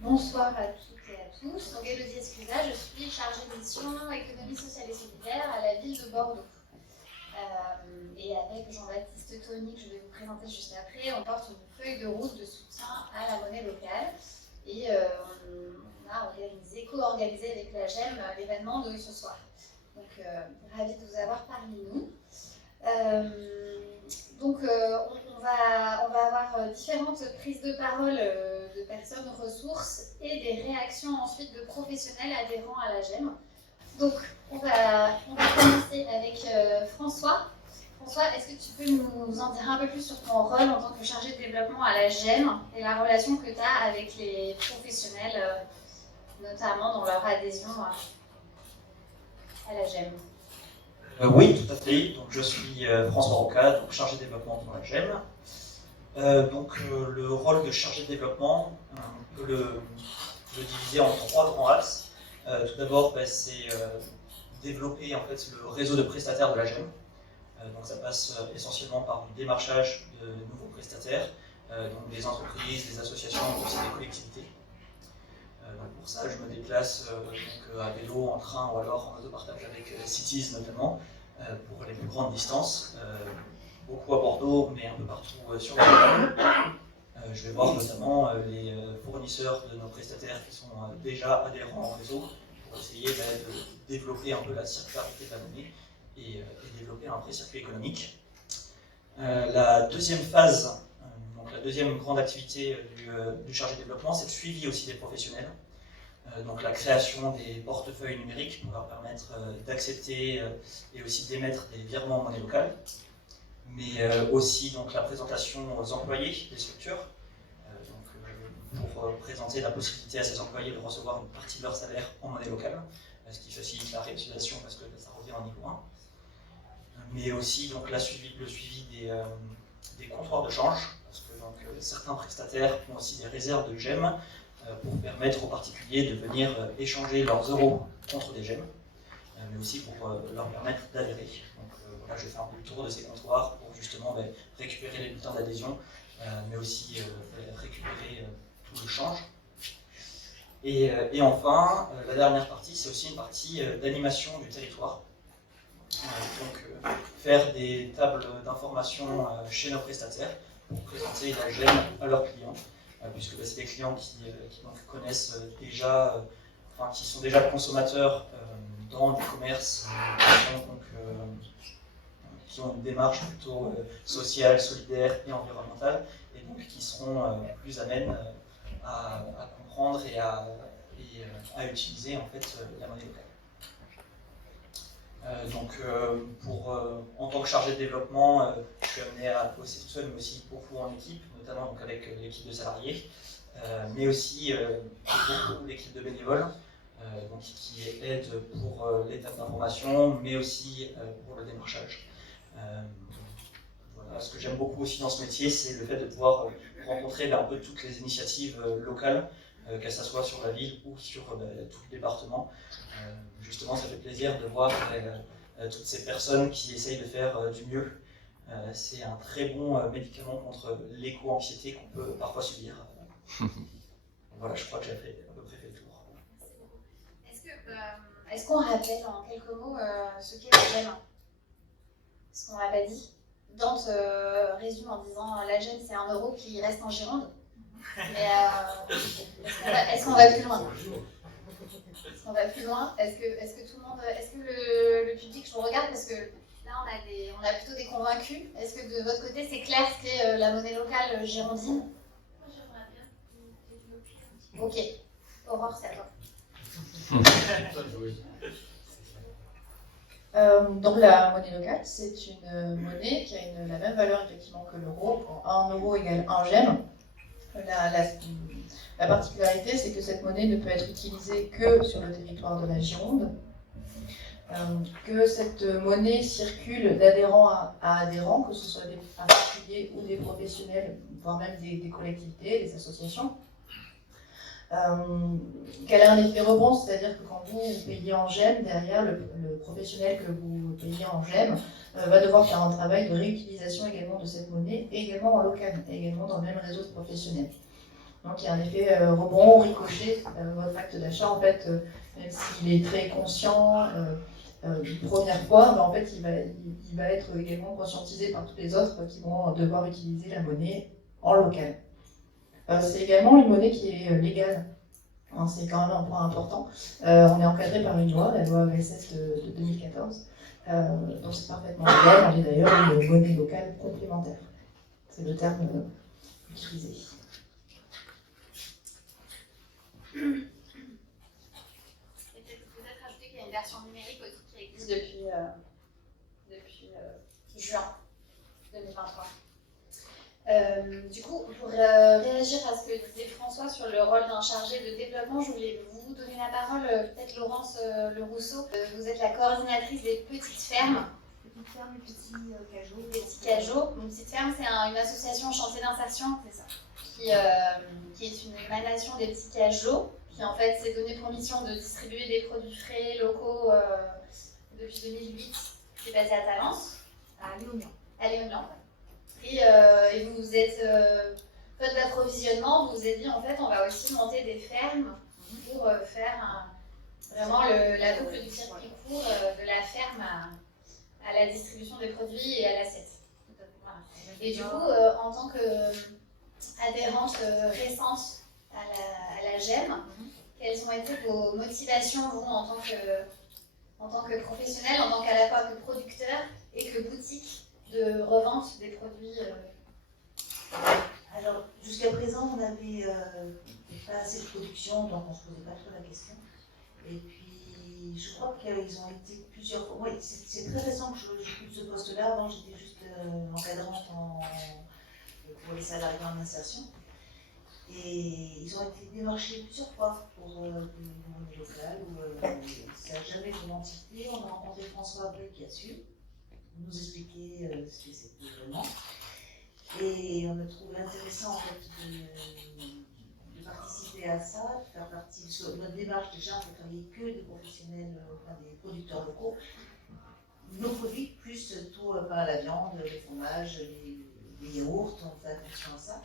Bonsoir à toutes et à tous. Donc Élodie Escusa, je suis chargée de mission économie sociale et solidaire à la ville de Bordeaux. Et avec Jean-Baptiste Tony, que je vais vous présenter juste après, on porte une feuille de route de soutien à la monnaie locale. Et on a co-organisé avec la GEM l'événement de ce soir. Donc ravi de vous avoir parmi nous. On va avoir différentes prises de parole de personnes ressources et des réactions ensuite de professionnels adhérents à la GEM. Donc, on va commencer avec François. François, est-ce que tu peux nous en dire un peu plus sur ton rôle en tant que chargé de développement à la GEM et la relation que tu as avec les professionnels, notamment dans leur adhésion à la GEM? Oui, tout à fait. Donc, je suis François Roca, donc chargé de développement dans la GEM. Le rôle de chargé de développement, on peut le diviser en trois grands axes. Tout d'abord, c'est développer en fait, le réseau de prestataires de la GEM. Donc ça passe essentiellement par du démarchage de nouveaux prestataires, donc des entreprises, des associations, mais aussi des collectivités. Pour ça, je me déplace à vélo, en train ou alors en autopartage avec Cities notamment, pour les plus grandes distances. Beaucoup à Bordeaux, mais un peu partout sur la région. Je vais voir notamment les fournisseurs de nos prestataires qui sont déjà adhérents au réseau pour essayer de développer un peu la circularité de la monnaie et développer un vrai circuit économique. La deuxième phase, donc la deuxième grande activité du chargé de développement, c'est le suivi aussi des professionnels. Donc la création des portefeuilles numériques pour leur permettre d'accepter et aussi d'émettre des virements en monnaie locale, mais aussi donc, la présentation aux employés des structures, pour présenter la possibilité à ces employés de recevoir une partie de leur salaire en monnaie locale, ce qui facilite la réutilisation parce que ça revient en niveau 1, mais aussi donc, le suivi des comptoirs de change, parce que donc, certains prestataires ont aussi des réserves de GEM pour permettre aux particuliers de venir échanger leurs euros contre des GEM, mais aussi pour leur permettre d'adhérer. Donc voilà, je vais faire un peu le tour de ces comptoirs pour justement récupérer les bulletins d'adhésion, mais aussi récupérer tout le change. Et enfin, la dernière partie, c'est aussi une partie d'animation du territoire. Faire des tables d'information chez nos prestataires pour présenter la GEM à leurs clients, puisque c'est des clients qui donc, connaissent déjà, qui sont déjà consommateurs dans du commerce, qui ont une démarche plutôt sociale, solidaire et environnementale, et donc qui seront plus amènes à comprendre et à utiliser en fait la monnaie locale. En tant que chargé de développement, je suis amené à bosser tout seul, mais aussi beaucoup en équipe, notamment donc, avec l'équipe de salariés, mais aussi beaucoup l'équipe de bénévoles, donc, qui aide pour l'étape d'information, mais aussi pour le démarchage. Voilà. Ce que j'aime beaucoup aussi dans ce métier, c'est le fait de pouvoir rencontrer un peu toutes les initiatives locales, qu'elles soient sur la ville ou sur tout le département. Justement, ça fait plaisir de voir toutes ces personnes qui essayent de faire du mieux. C'est un très bon médicament contre l'éco-anxiété qu'on peut parfois subir. Voilà, je crois que j'ai à peu près fait le tour. Est-ce qu'on rappelle en quelques mots ce qu'est la GEM? Ce qu'on l'a pas dit. Dante résume en disant la GEM c'est 1 euro qui reste en Gironde. Mais est-ce qu'on va plus loin? Est-ce qu'on va plus loin? Est-ce que tout le monde, est-ce que le public, je vous regarde parce que là on a plutôt des convaincus. Est-ce que de votre côté c'est clair ce qu'est la monnaie locale girondine? Moi j'aimerais bien développer un petit peu. Ok. Aurore, c'est à toi. Donc la monnaie locale, c'est une monnaie qui a la même valeur effectivement que l'euro. 1 euro égale 1 GEM. La particularité, c'est que cette monnaie ne peut être utilisée que sur le territoire de la Gironde, que cette monnaie circule d'adhérent à adhérent, que ce soit des particuliers ou des professionnels, voire même des collectivités, des associations. Qu'elle a un effet rebond, c'est-à-dire que quand vous payez en GEM, derrière le professionnel que vous payez en GEM va devoir faire un travail de réutilisation également de cette monnaie, et également en local, et également dans le même réseau de professionnels. Donc il y a un effet rebond, ricochet. Votre acte d'achat, en fait, même s'il est très conscient une première fois, en fait, il va être également conscientisé par toutes les autres qui vont devoir utiliser la monnaie en local. C'est également une monnaie qui est légale. Hein, c'est quand même un point important. On est encadré par une loi, la loi ESS de 2014. Donc c'est parfaitement légal. Elle est d'ailleurs une monnaie locale complémentaire. C'est le terme utilisé. Et peut-être ajouter qu'il y a une version numérique aussi qui existe depuis juin 2023. Du coup, pour réagir à ce que disait François sur le rôle d'un chargé de développement, je voulais vous donner la parole, peut-être Laurence Le Rousseau. Vous êtes la coordinatrice des petites fermes. Petite ferme, les petits cajots. Les petits cajots. Une petite ferme, c'est une association chantier d'insertion, c'est ça, qui est une émanation des petits cajots, qui en fait s'est donné pour mission de distribuer des produits frais locaux depuis 2008. C'est basé à Talence. À Léognan. À Léognan. Et vous vous êtes, faute d'approvisionnement, vous vous êtes dit en fait on va aussi monter des fermes pour faire vraiment la boucle du circuit court de la ferme à la distribution des produits et à l'assiette. Voilà. Et du coup, en tant qu'adhérente récente à la GEM, quelles ont été vos motivations, vous, en tant que professionnel, en tant qu'à la fois que producteur et que boutique de revente des produits Alors, jusqu'à présent, on n'avait pas assez de production, donc on ne se posait pas trop la question. Et puis, je crois qu'ils ont été plusieurs fois. Oui, c'est très récent que j'occupe ce poste-là. Avant, j'étais juste encadrante pour les salariés en insertion. Et ils ont été démarchés plusieurs fois pour des monnaies locales où ça n'a jamais vraiment tilté. On a rencontré François Bleu qui a su nous expliquer ce que c'était vraiment. Et on a trouvé intéressant en fait de participer à ça, de faire partie de notre démarche. Déjà, on ne travailler que des professionnels, enfin des producteurs locaux. Nos produits, plus tout la viande, les fromages, les yaourts, on fait attention à ça.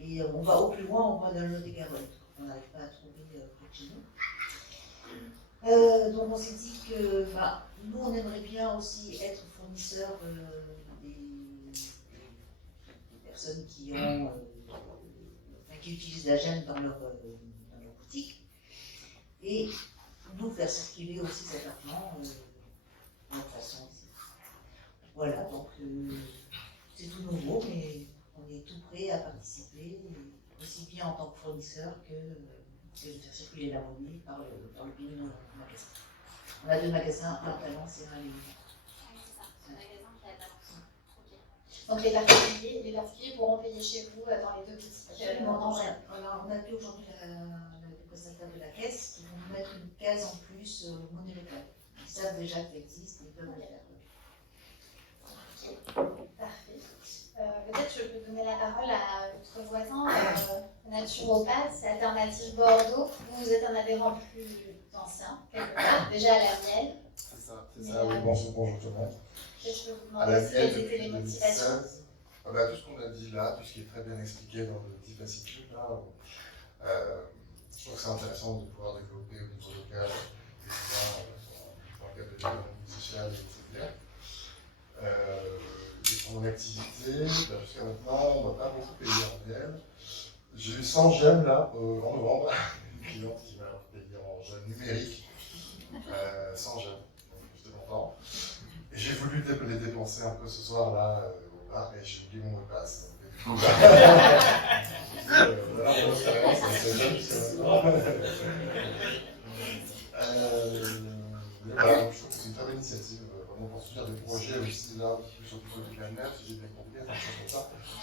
Et on va au plus loin, on va dans le Lot-et-Garonne. On n'arrive pas à trouver près de chez nous. Donc on s'est dit que nous, on aimerait bien aussi être fournisseurs des personnes qui utilisent la gêne dans leur boutique. Et nous faire circuler aussi cet argent de notre façon aussi. Voilà, donc c'est tout nouveau, mais on est tout prêt à participer, aussi bien en tant que fournisseur que de faire circuler la monnaie par le biais de nos magasins. On a 2 magasins, un à Talence et un à Léognan. Oui, c'est ça, c'est un magasin qui est à Talence. Okay. Donc les particuliers pourront payer chez vous dans les 2 boutiques. On a appelé aujourd'hui le prestataire de la caisse qui vont nous mettre une case en plus monnaie locale. Ils savent déjà que ça existe, ils peuvent le faire. Okay. Parfait. Peut-être je peux donner la parole à votre voisin, Naturopath, c'est Alternative Bordeaux. Vous êtes un adhérent plus ancien, quelque part, déjà à la miel. C'est ça, oui, bonjour tout le monde. Je peux vous À la demander miel, quelles étaient les motivations. Tout ce qu'on a dit là, tout ce qui est très bien expliqué dans le petit fascicule, là, je trouve que c'est intéressant de pouvoir développer au niveau local des liens dans le cadre de l'économie sociale, etc. Et pour mon activité, jusqu'à maintenant, on n'a pas beaucoup payé en miel. J'ai eu 100 gemmes là, en novembre, une cliente qui m'a payé en gemmes numériques, 100 gemmes, donc j'étais content. Et j'ai voulu les dépenser un peu ce soir là au bar, et j'ai oublié mon mot de passe. Voilà, mon expérience, c'est jeune jusqu'à maintenant. Voilà, donc je trouve que c'est une très bonne initiative, vraiment pour soutenir des projets aussi là, plus au niveau du planète, si j'ai bien compris, enfin, comme ça.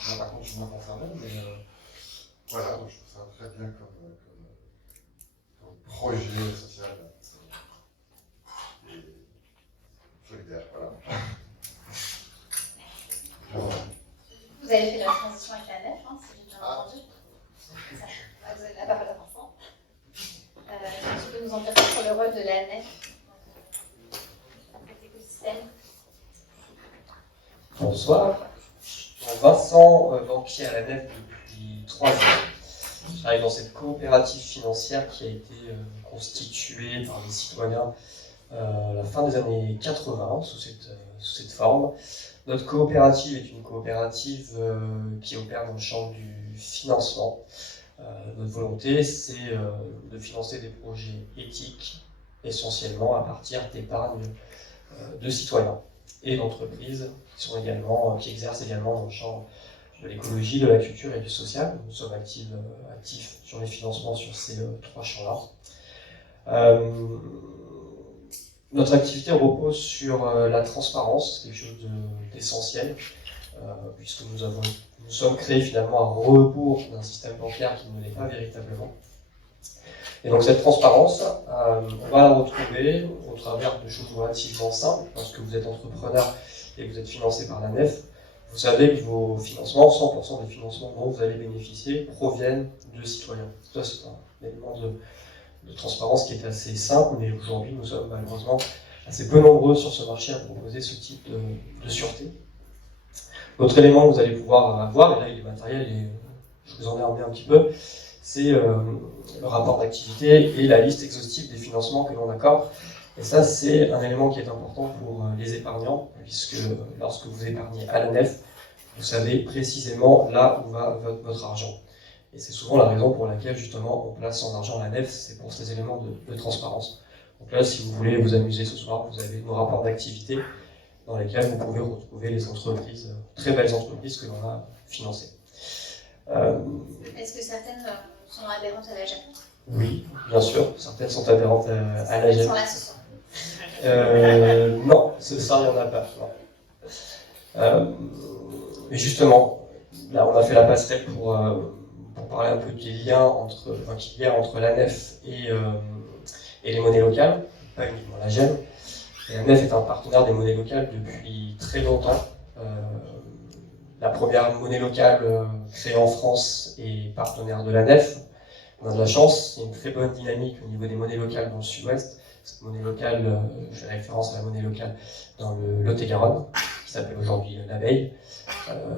Moi, par contre, je suis moins concerné, mais voilà, donc je trouve ça très bien comme projet social et solidaire, voilà. Vous avez fait la transition avec la nef, si j'ai bien entendu. Vous avez la parole à Vincent. Tu peux nous en dire plus sur le rôle de la nef dans cet écosystème? Bonsoir. Vincent, banquier à la nef depuis 3 ans. travaille dans cette coopérative financière qui a été constituée par les citoyens à la fin des années 80 sous cette forme. Notre coopérative est une coopérative qui opère dans le champ du financement. Notre volonté, c'est de financer des projets éthiques essentiellement à partir d'épargne de citoyens et d'entreprises qui exercent également dans le champ de l'écologie, de la culture et du social. Nous sommes actifs sur les financements sur ces trois champs-là. Notre activité repose sur la transparence, quelque chose d'essentiel, puisque nous sommes créés finalement à rebours d'un système bancaire qui ne l'est pas véritablement. Et donc cette transparence, on va la retrouver au travers de choses relativement simples. Lorsque vous êtes entrepreneur et que vous êtes financé par la NEF, vous savez que vos financements, 100% des financements dont vous allez bénéficier, proviennent de citoyens. Ça, c'est un élément de transparence qui est assez simple, mais aujourd'hui, nous sommes malheureusement assez peu nombreux sur ce marché à proposer ce type de sûreté. L'autre élément que vous allez pouvoir avoir, et là il est matériel et je vous en ai emmené un petit peu, c'est le rapport d'activité et la liste exhaustive des financements que l'on accorde. Et ça, c'est un élément qui est important pour les épargnants, puisque lorsque vous épargnez à la NEF, vous savez précisément là où va votre argent. Et c'est souvent la raison pour laquelle, justement, on place son argent à la NEF, c'est pour ces éléments de transparence. Donc là, si vous voulez vous amuser ce soir, vous avez nos rapports d'activité dans lesquels vous pouvez retrouver les entreprises, très belles entreprises que l'on a financées. Est-ce que certaines sont adhérentes à la GEM? Oui, bien sûr, certaines sont adhérentes à la GEM. Sont là ce soir. Non, ça, il n'y en a pas. Mais justement, là, on a fait la passerelle pour parler un peu des liens qu'il y a entre la NEF et les monnaies locales, pas uniquement la GEM. Et la NEF est un partenaire des monnaies locales depuis très longtemps. La première monnaie locale créée en France est partenaire de la NEF. On a de la chance, il y a une très bonne dynamique au niveau des monnaies locales dans le sud-ouest. Cette monnaie locale, je fais référence à la monnaie locale dans le Lot-et-Garonne, qui s'appelle aujourd'hui l'Abeille,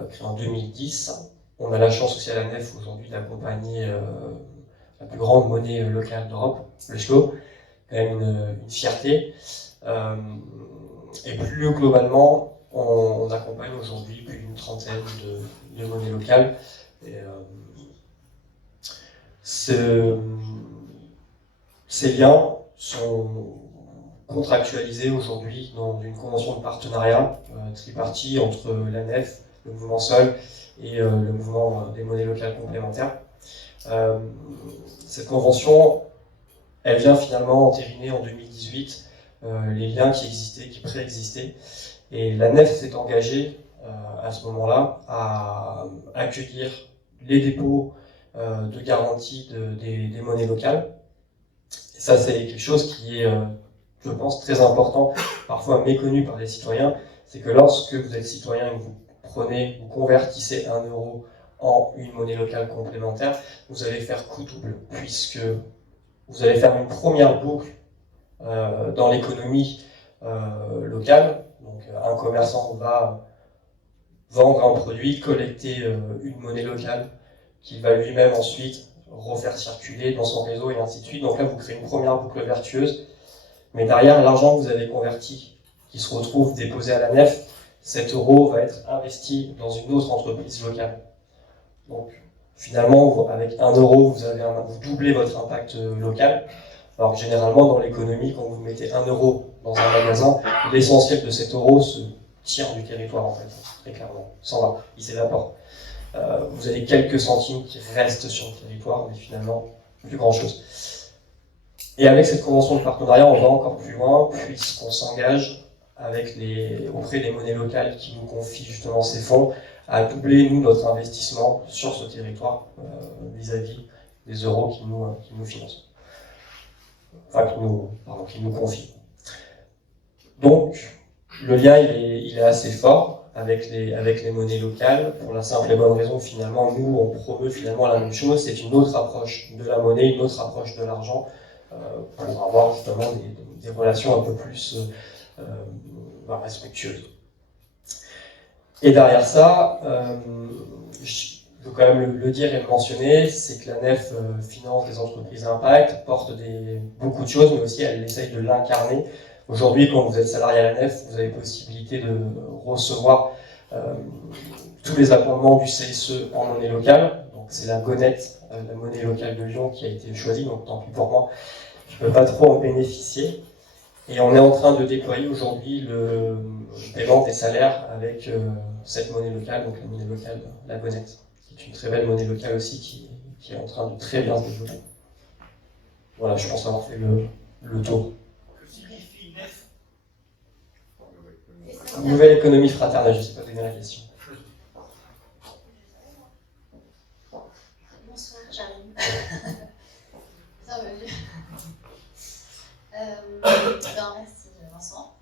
créée en 2010. On a la chance aussi à la NEF aujourd'hui d'accompagner la plus grande monnaie locale d'Europe, le SLO, quand même une fierté. Et plus globalement, on accompagne aujourd'hui plus d'une trentaine de monnaies locales. Et, ces liens sont contractualisés aujourd'hui dans une convention de partenariat tripartie entre la NEF, le mouvement SOL et le mouvement des monnaies locales complémentaires. Cette convention, elle vient finalement entériner en 2018 les liens qui préexistaient. Et la NEF s'est engagée à ce moment-là à accueillir les dépôts de garantie des monnaies locales. Et ça, c'est quelque chose qui est, je pense, très important, parfois méconnu par les citoyens. C'est que lorsque vous êtes citoyen et que vous convertissez 1 euro en une monnaie locale complémentaire, vous allez faire coup double, puisque vous allez faire une première boucle dans l'économie locale. Donc, un commerçant va vendre un produit, collecter une monnaie locale qu'il va lui-même ensuite refaire circuler dans son réseau et ainsi de suite. Donc là, vous créez une première boucle vertueuse. Mais derrière, l'argent que vous avez converti, qui se retrouve déposé à la NEF, cet euro va être investi dans une autre entreprise locale. Donc, finalement, avec 1 euro, vous doublez votre impact local. Alors que généralement, dans l'économie, quand vous mettez 1 euro dans un magasin, l'essentiel de cet euro se tire du territoire, en fait, très clairement, s'en va, il s'évapore. Vous avez quelques centimes qui restent sur le territoire, mais finalement, plus grand-chose. Et avec cette convention de partenariat, on va encore plus loin, puisqu'on s'engage auprès des monnaies locales qui nous confient justement ces fonds, à doubler, nous, notre investissement sur ce territoire vis-à-vis des euros qui nous financent. Enfin, qui nous confient. Donc, le lien, il est assez fort avec les monnaies locales, pour la simple et bonne raison, finalement, nous, on promeut finalement la même chose, c'est une autre approche de la monnaie, une autre approche de l'argent, pour avoir justement des relations un peu plus respectueuses. Et derrière ça, faut quand même le dire et le mentionner, c'est que la nef finance des entreprises à impact, porte beaucoup de choses, mais aussi elle essaye de l'incarner. Aujourd'hui, quand vous êtes salarié à la nef, vous avez possibilité de recevoir tous les abondements du CSE en monnaie locale. Donc c'est la gonette, la monnaie locale de Lyon, qui a été choisie, donc tant pis pour moi, je ne peux pas trop en bénéficier. Et on est en train de déployer aujourd'hui le paiement des salaires avec cette monnaie locale, donc la monnaie locale, la gonette, qui est une très belle monnaie locale aussi, qui est en train de très bien se développer. Voilà, je pense avoir fait le tour. Que signifie nef? Nouvelle économie fraternelle, je ne sais pas donner la question. Bonsoir, j'arrive. Bienvenue. Merci Vincent.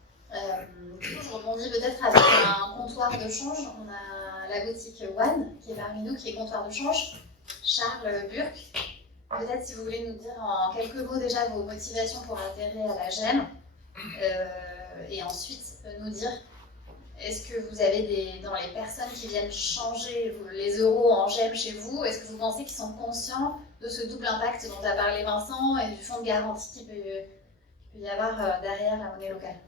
Du coup, je rebondis peut-être avec un comptoir de change. On a la boutique One qui est parmi nous, qui est comptoir de change. Charles Burck. Peut-être si vous voulez nous dire en quelques mots déjà vos motivations pour adhérer à la GEM. Et ensuite nous dire, est-ce que vous avez dans les personnes qui viennent changer les euros en GEM chez vous, est-ce que vous pensez qu'ils sont conscients de ce double impact dont a parlé Vincent et du fonds de garantie qu'il peut y avoir derrière la monnaie locale?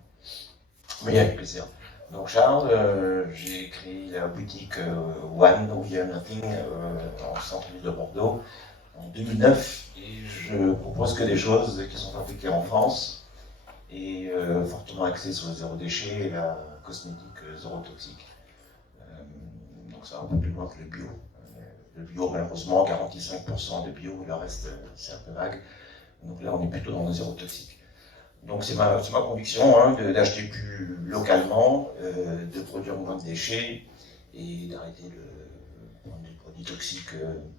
Oui, avec plaisir. Donc Charles, j'ai créé la boutique One, We Are Nothing, en centre-ville de Bordeaux, en 2009, et je propose que des choses qui sont fabriquées en France et fortement axées sur le zéro déchet et la cosmétique zéro toxique. Donc ça va un peu plus loin que le bio. Le bio, malheureusement, garantit 5% de bio, le reste, c'est un peu vague. Donc là, on est plutôt dans le zéro toxique. Donc c'est ma conviction d'acheter plus localement, de produire moins de déchets et d'arrêter de prendre des produits toxiques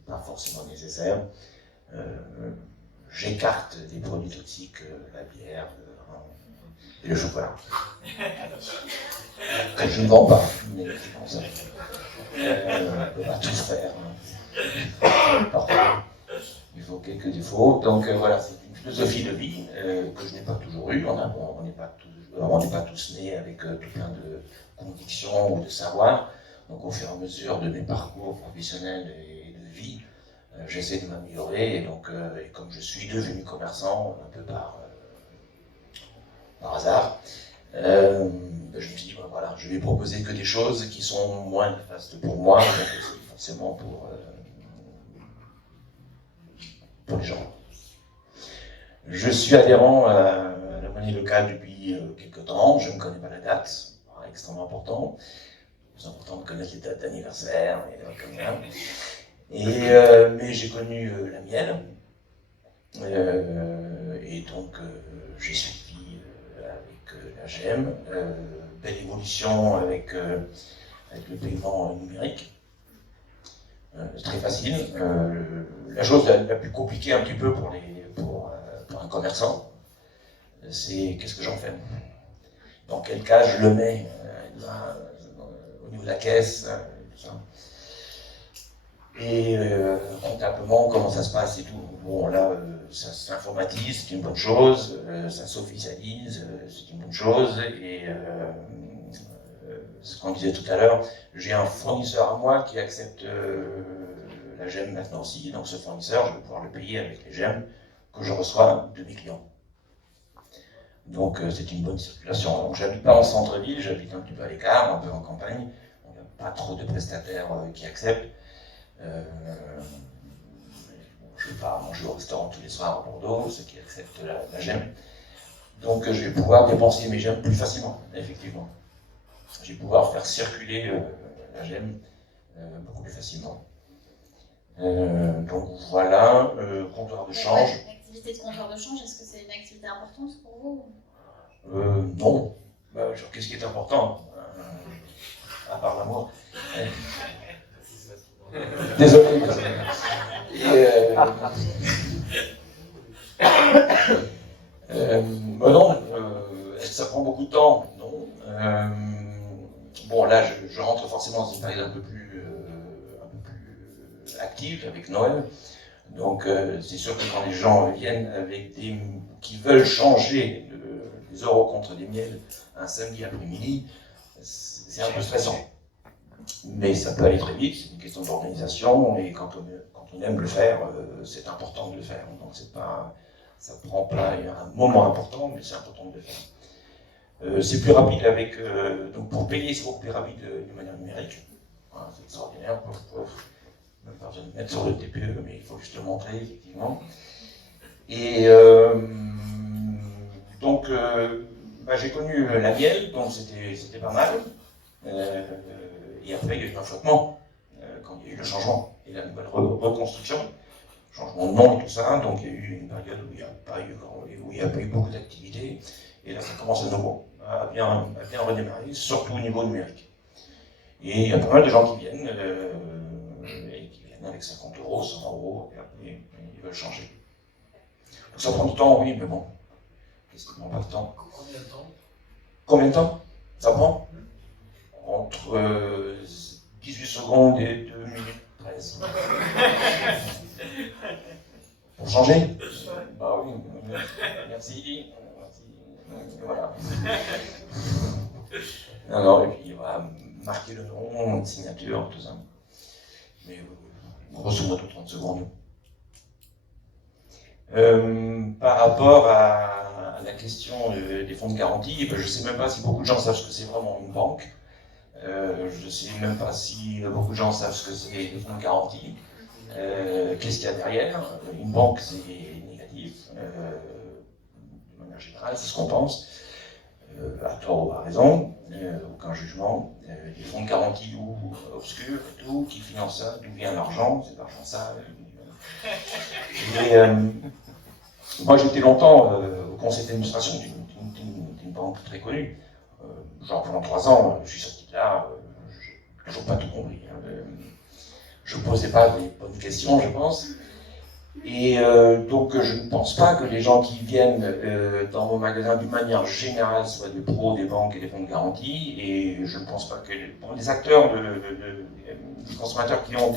pas forcément nécessaires. J'écarte des produits toxiques, la bière et le chocolat. Que je ne vends pas, mais c'est comme ça. On ne peut pas tout faire. Parfois, il faut quelques défauts. Donc voilà, c'est une philosophie de vie que je n'ai pas toujours eue. On n'est pas tous nés avec tout plein de convictions ou de savoir. Donc au fur et à mesure de mes parcours professionnels et de vie, j'essaie de m'améliorer. Et donc, et comme je suis devenu commerçant un peu par hasard, je me suis dit, voilà, je vais proposer que des choses qui sont moins néfastes pour moi, donc aussi forcément pour les gens. Je suis adhérent à la monnaie locale depuis quelques temps. Je ne connais pas la date, extrêmement important. C'est important de connaître les dates d'anniversaire et des trucs comme ça. Mais j'ai connu la mienne. Et donc j'ai suivi avec la GEM. Belle évolution avec le paiement numérique. C'est très facile. La chose la plus compliquée un petit peu pour un commerçant, c'est qu'est-ce que j'en fais? Dans quel cas je le mets au niveau de la caisse, tout ça. Et comptablement, comment ça se passe et tout. Bon, là, ça s'informatise, c'est une bonne chose, ça s'officialise, c'est une bonne chose, et ce qu'on disait tout à l'heure, j'ai un fournisseur à moi qui accepte la GEM maintenant aussi, donc ce fournisseur, je vais pouvoir le payer avec les GEM que je reçois de mes clients. Donc c'est une bonne circulation. Donc j'habite pas en centre-ville, j'habite un petit peu à l'écart, un peu en campagne, il n'y a pas trop de prestataires qui acceptent. Je ne vais pas manger au restaurant tous les soirs à Bordeaux, ceux qui acceptent la GEM. Donc je vais pouvoir dépenser mes GEM plus facilement, effectivement. Je vais pouvoir faire circuler la GEM beaucoup plus facilement. Donc voilà, comptoir de change. L'activité de comptoir de change, est-ce que c'est une activité importante pour vous? Non. Qu'est-ce qui est important à part l'amour. Désolé. Non, est-ce que ça prend beaucoup de temps? Non. Bon, là, je rentre forcément dans une période un peu plus active avec Noël. Donc, c'est sûr que quand les gens viennent qui veulent changer des euros contre des miels un samedi après-midi, c'est un peu stressant. Mais ça peut aller très vite, c'est une question d'organisation, et quand on aime le faire, c'est important de le faire. Donc c'est pas, ça prend pas un moment important, mais c'est important de le faire. C'est plus rapide avec, donc pour payer, c'est beaucoup plus rapide d'une manière numérique. Voilà, c'est extraordinaire. Même pas besoin de mettre sur le TPE, mais il faut juste le montrer, effectivement. Et donc, j'ai connu la miel, donc c'était pas mal. Et après, il y a eu un flottement, quand il y a eu le changement et la nouvelle reconstruction, changement de nom et tout ça. Donc, il y a eu une période où il n'y a pas eu beaucoup d'activités. Et là, ça commence à nouveau à bien redémarrer, surtout au niveau numérique. Et il y a pas mal de gens qui viennent, et qui viennent avec 50 €, 100 €, et après, ils veulent changer. Donc ça prend du temps, oui, mais bon. Qu'est-ce qui prend pas de temps? Combien de temps? Combien de temps ça prend? Entre 18 secondes et 2 minutes, presque. Pour changer? Bah oui, merci. Voilà. Non, et puis voilà, marquer le nom, signature, tout ça. Mais grosso modo 30 secondes. Par rapport à la question des fonds de garantie, je ne sais même pas si beaucoup de gens savent ce que c'est vraiment une banque. Je ne sais même pas si beaucoup de gens savent ce que c'est les fonds de garantie. Qu'est-ce qu'il y a derrière? Une banque, c'est négatif. De manière générale, c'est ce qu'on pense. À tort ou à raison, aucun jugement. Les fonds de garantie ou obscurs et tout, qui financent ça, d'où vient l'argent? C'est de l'argent sale. Et moi, j'étais longtemps au conseil d'administration d'une banque très connue. Genre pendant 3 ans, je suis sorti de là, je n'ai toujours pas tout compris. Je ne posais pas des bonnes questions, je pense. Et donc, je ne pense pas que les gens qui viennent dans vos magasins, d'une manière générale, soient des pros des banques et des fonds de garantie. Et je ne pense pas que les acteurs, des consommateurs qui ont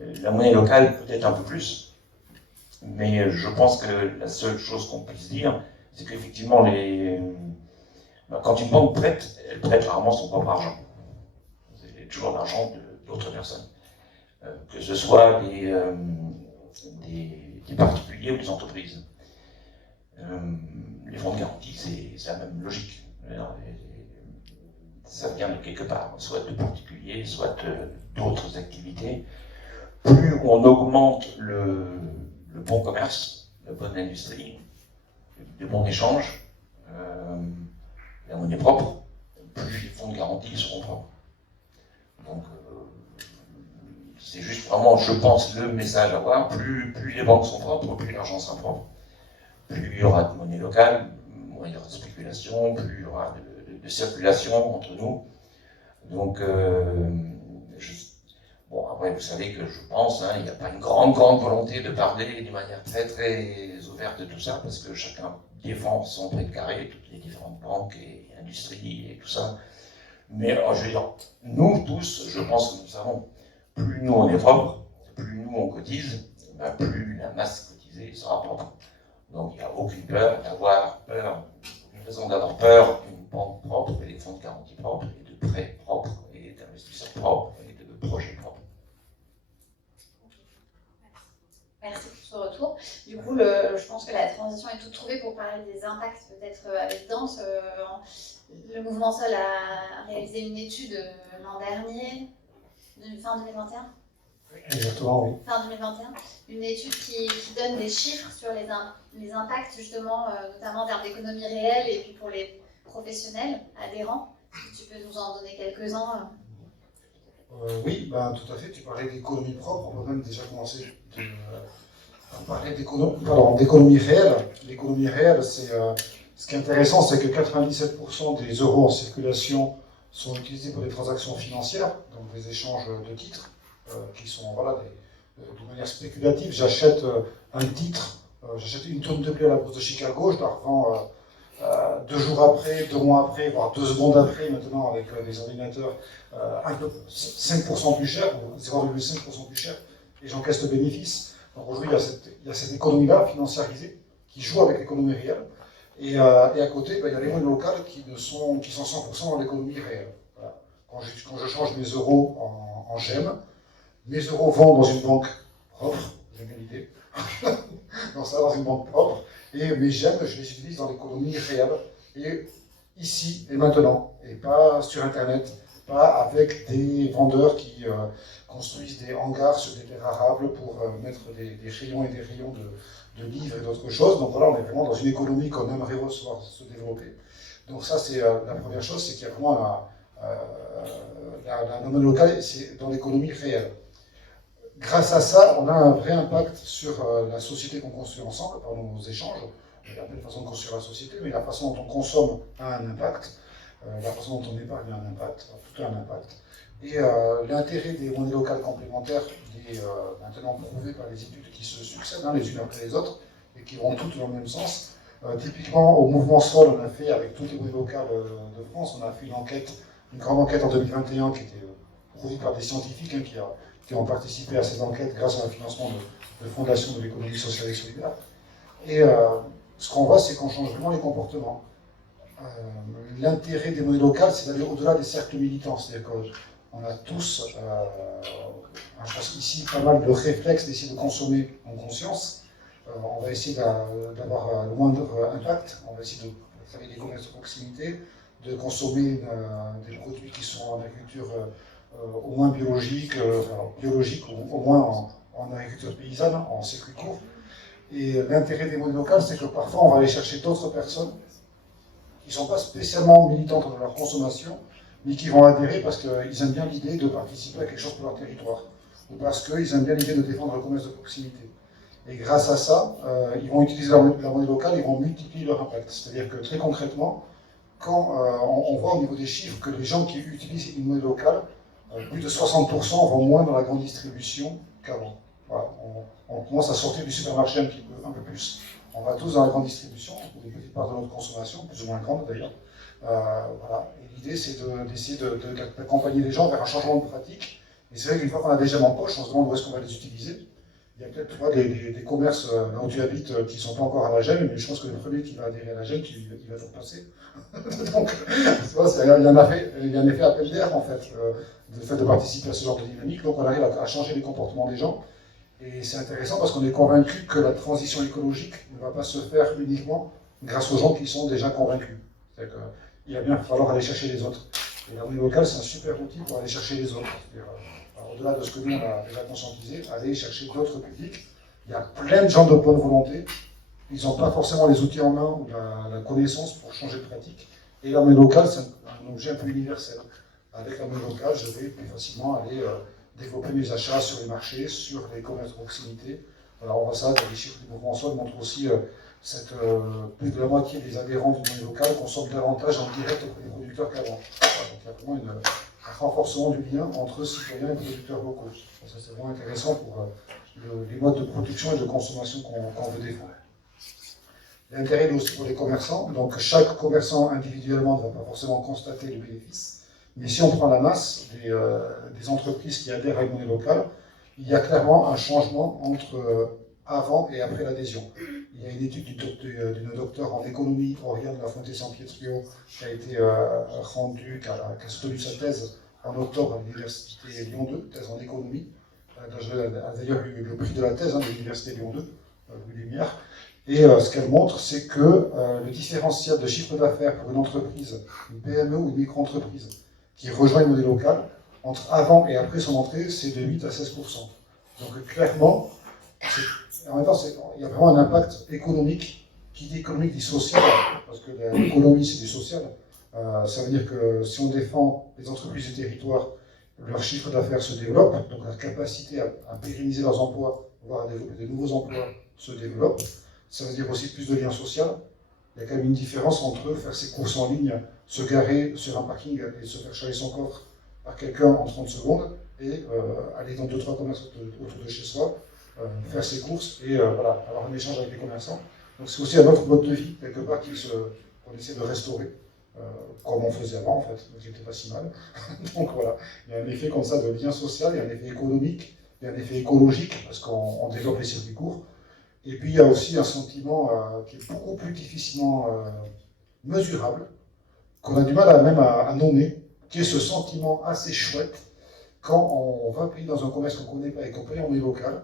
la monnaie locale, peut-être un peu plus. Mais je pense que la seule chose qu'on puisse dire, c'est qu'effectivement, quand une banque prête, elle prête rarement son propre argent. C'est toujours l'argent d'autres personnes. Que ce soit des particuliers ou des entreprises. Les fonds de garantie, c'est la même logique. Ça vient de quelque part, soit de particuliers, soit d'autres activités. Plus on augmente le bon commerce, la bonne industrie, le bon échange, la monnaie propre, plus les fonds de garantie seront propres. Donc, c'est juste vraiment, je pense, le message à avoir. Plus les banques sont propres, plus l'argent sera propre. Plus il y aura de monnaie locale, moins il y aura de spéculation, plus il y aura de circulation entre nous. Donc, bon, après, vous savez que je pense, il n'y a pas une grande volonté de parler d'une manière très, très ouverte de tout ça, parce que chacun défend son prix de carré, toutes les différentes banques et industries et tout ça. Mais, je veux dire, nous tous, je pense que nous savons, plus nous on est propre, plus nous on cotise, plus la masse cotisée sera propre. Donc il n'y a aucune raison d'avoir peur d'une banque propre et des fonds de garantie propres, et de prêts propres, et d'investisseurs propres, et de projets propres. Merci pour ce retour. Du coup, je pense que la transition est toute trouvée pour parler des impacts, peut-être avec Danse. Le mouvement Sol a réalisé une étude l'an dernier, fin 2021. Exactement, oui. Fin 2021, une étude qui donne des chiffres sur les impacts, justement, notamment en termes d'économie réelle et puis pour les professionnels adhérents. Tu peux nous en donner quelques-uns? Oui, tout à fait. Tu parlais d'économie propre. On peut même déjà commencer à parler d'économie réelle. L'économie réelle, ce qui est intéressant, c'est que 97% des euros en circulation sont utilisés pour des transactions financières, donc des échanges de titres, qui sont de manière spéculative. J'achète un titre, j'achète une tonne de blé à la bourse de Chicago, je la revends 2 jours après, 2 mois après, voire 2 secondes après, maintenant avec des ordinateurs un peu 5% plus cher, 0,5% plus cher, et j'encaisse le bénéfice. Donc aujourd'hui, il y a cette économie-là, financiarisée, qui joue avec l'économie réelle. Et à côté, il y a les monnaies locales qui sont 100% dans l'économie réelle. Voilà. quand je change mes euros en gemmes, mes euros vont dans une banque propre, j'ai bien l'idée, dans une banque propre, et mes gemmes, je les utilise dans l'économie réelle, et ici et maintenant, et pas sur Internet, pas avec des vendeurs qui construisent des hangars sur des terres arables pour mettre des rayons et des rayons de livres et d'autres choses. Donc voilà, on est vraiment dans une économie qu'on aimerait voir se développer. Donc ça, c'est la première chose, c'est qu'il y a vraiment la monnaie locale, c'est dans l'économie réelle. Grâce à ça, on a un vrai impact sur la société qu'on construit ensemble, par nos échanges. Il y a plein de façons de construire la société, mais la façon dont on consomme a un impact. La façon dont on épargne a un impact, tout a un impact. Et l'intérêt des monnaies locales complémentaires, il est maintenant prouvé par les études qui se succèdent, les unes après les autres, et qui vont toutes dans le même sens. Typiquement, au mouvement Sol, on a fait, avec toutes les monnaies locales de France, on a fait une grande enquête en 2021 qui était produite par des scientifiques qui ont participé à ces enquêtes grâce à un financement de Fondation de l'économie sociale et solidaire. Et ce qu'on voit, c'est qu'on change vraiment les comportements. L'intérêt des monnaies locales, c'est d'aller au-delà des cercles militants. C'est-à-dire qu'on a tous, je pense ici, pas mal de réflexes d'essayer de consommer en conscience. On va essayer d'avoir le moindre impact. On va essayer de faire des commerces de proximité, de consommer des produits qui sont en agriculture au moins biologique ou au moins en agriculture paysanne, en circuit court. Et l'intérêt des monnaies locales, c'est que parfois on va aller chercher d'autres personnes qui ne sont pas spécialement militantes dans leur consommation, mais qui vont adhérer parce qu'ils aiment bien l'idée de participer à quelque chose pour leur territoire, ou parce qu'ils aiment bien l'idée de défendre le commerce de proximité. Et grâce à ça, ils vont utiliser la monnaie locale, ils vont multiplier leur impact. C'est-à-dire que très concrètement, quand on voit au niveau des chiffres que les gens qui utilisent une monnaie locale, plus de 60% vont moins dans la grande distribution qu'avant. Voilà, on commence à sortir du supermarché un peu plus. On va tous dans la grande distribution, pour une petite part de notre consommation, plus ou moins grande d'ailleurs. Voilà. Et l'idée, c'est d'essayer d'accompagner les gens vers un changement de pratique. Et c'est vrai qu'une fois qu'on a des gemmes en poche, on se demande où est-ce qu'on va les utiliser. Il y a peut-être des commerces là où tu habites qui ne sont pas encore à la gemme, mais je pense que le premier qui va adhérer à la gemme, il va te repasser. Donc, il y a un effet appel d'air, en fait, le fait de participer à ce genre de dynamique. Donc, on arrive à changer les comportements des gens. Et c'est intéressant parce qu'on est convaincu que la transition écologique ne va pas se faire uniquement grâce aux gens qui sont déjà convaincus. C'est-à-dire qu'il va bien falloir aller chercher les autres. Et la monnaie locale, c'est un super outil pour aller chercher les autres. Au-delà de ce que nous, on a déjà conscientisé, aller chercher d'autres publics. Il y a plein de gens de bonne volonté. Ils n'ont pas forcément les outils en main ou la connaissance pour changer de pratique. Et la monnaie locale, c'est un objet un peu universel. Avec la monnaie locale, je vais plus facilement aller développer mes achats sur les marchés, sur les commerces de proximité. Alors on voit ça dans les chiffres du mouvement Sol, montre aussi plus de la moitié des adhérents du monnaie locale consomment davantage en direct auprès des producteurs qu'avant. Voilà, donc il y a vraiment un renforcement du lien entre citoyens et producteurs locaux. Ça c'est vraiment intéressant pour les modes de production et de consommation qu'on veut défendre. L'intérêt aussi pour les commerçants, donc chaque commerçant individuellement ne va pas forcément constater le bénéfice. Mais si on prend la masse des entreprises qui adhèrent à une monnaie locale, il y a clairement un changement entre avant et après l'adhésion. Il y a une étude d'une docteure en économie, Oriane Lafontaine-Sampietrio, qui a été rendue, qui a soutenu sa thèse en octobre à l'université Lyon 2, thèse en économie. Elle a d'ailleurs eu le prix de la thèse de l'université Lyon 2, Louis Lumière. Et ce qu'elle montre, c'est que le différentiel de chiffre d'affaires pour une entreprise, une PME ou une micro-entreprise, qui rejoint une monnaie locale, entre avant et après son entrée, c'est de 8 à 16%. Donc clairement, en même temps, il y a vraiment un impact économique. Qui dit économique dit social, parce que l'économie c'est du social. Ça veut dire que si on défend les entreprises du territoire, leur chiffre d'affaires se développe, donc la capacité à pérenniser leurs emplois, voire à développer de nouveaux emplois, se développe. Ça veut dire aussi plus de lien social. Il y a quand même une différence entre faire ses courses en ligne, se garer sur un parking et se faire charger son coffre par quelqu'un en 30 secondes et aller dans 2-3 commerces autour de chez soi, faire ses courses et voilà, avoir un échange avec les commerçants. Donc c'est aussi un autre mode de vie, quelque part, qu'on essaie de restaurer, comme on faisait avant en fait, donc qui n'était pas si mal. Donc voilà, il y a un effet comme ça de lien social, il y a un effet économique, il y a un effet écologique, parce qu'on développe les circuits courts. Et puis il y a aussi un sentiment qui est beaucoup plus difficilement mesurable, qu'on a du mal même à nommer, qui est ce sentiment assez chouette quand on va payer dans un commerce qu'on ne connaît pas et qu'on paye en monnaie locale,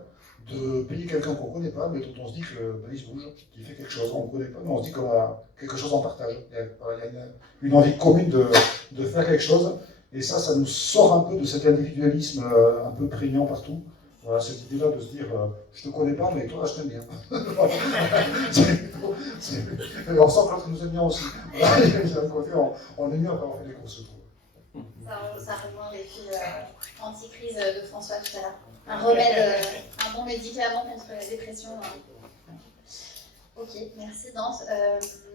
de payer quelqu'un qu'on ne connaît pas, mais dont on se dit qu'il se bouge, qu'il fait quelque chose, on ne connaît pas, mais on se dit qu'on a quelque chose en partage. Il y a une envie commune de faire quelque chose, et ça nous sort un peu de cet individualisme un peu prégnant partout. Voilà, cette idée-là de se dire je te connais pas, mais toi, je t'aime bien. On sent que l'autre nous aime bien aussi. Voilà, il y a un côté, on aime bien quand on fait des courses, je trouve. Ça rejoint les filles anti-crise de François tout à l'heure. Un remède, un bon médicament contre la dépression. Ok, merci Dante.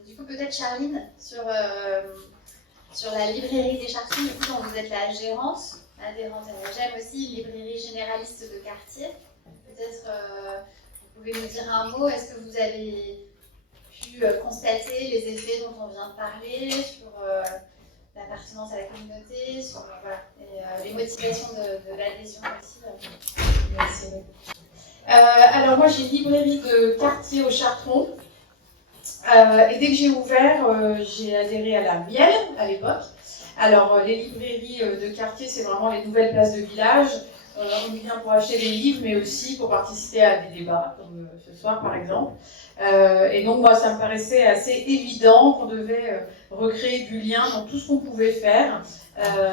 Du coup, peut-être Charline, sur la librairie des Chartrons, du coup, dont vous êtes la gérante, adhérente à la GEM aussi, une librairie généraliste de quartier. Peut-être vous pouvez nous dire un mot. Est-ce que vous avez pu constater les effets dont on vient de parler sur l'appartenance à la communauté, sur et les motivations de l'adhésion aussi. Merci. Alors moi j'ai une librairie de quartier au Chartron. Et dès que j'ai ouvert, j'ai adhéré à la Miel à l'époque. Alors les librairies de quartier, c'est vraiment les nouvelles places de village. On y vient pour acheter des livres, mais aussi pour participer à des débats, comme ce soir par exemple. Et donc moi ça me paraissait assez évident qu'on devait recréer du lien dans tout ce qu'on pouvait faire.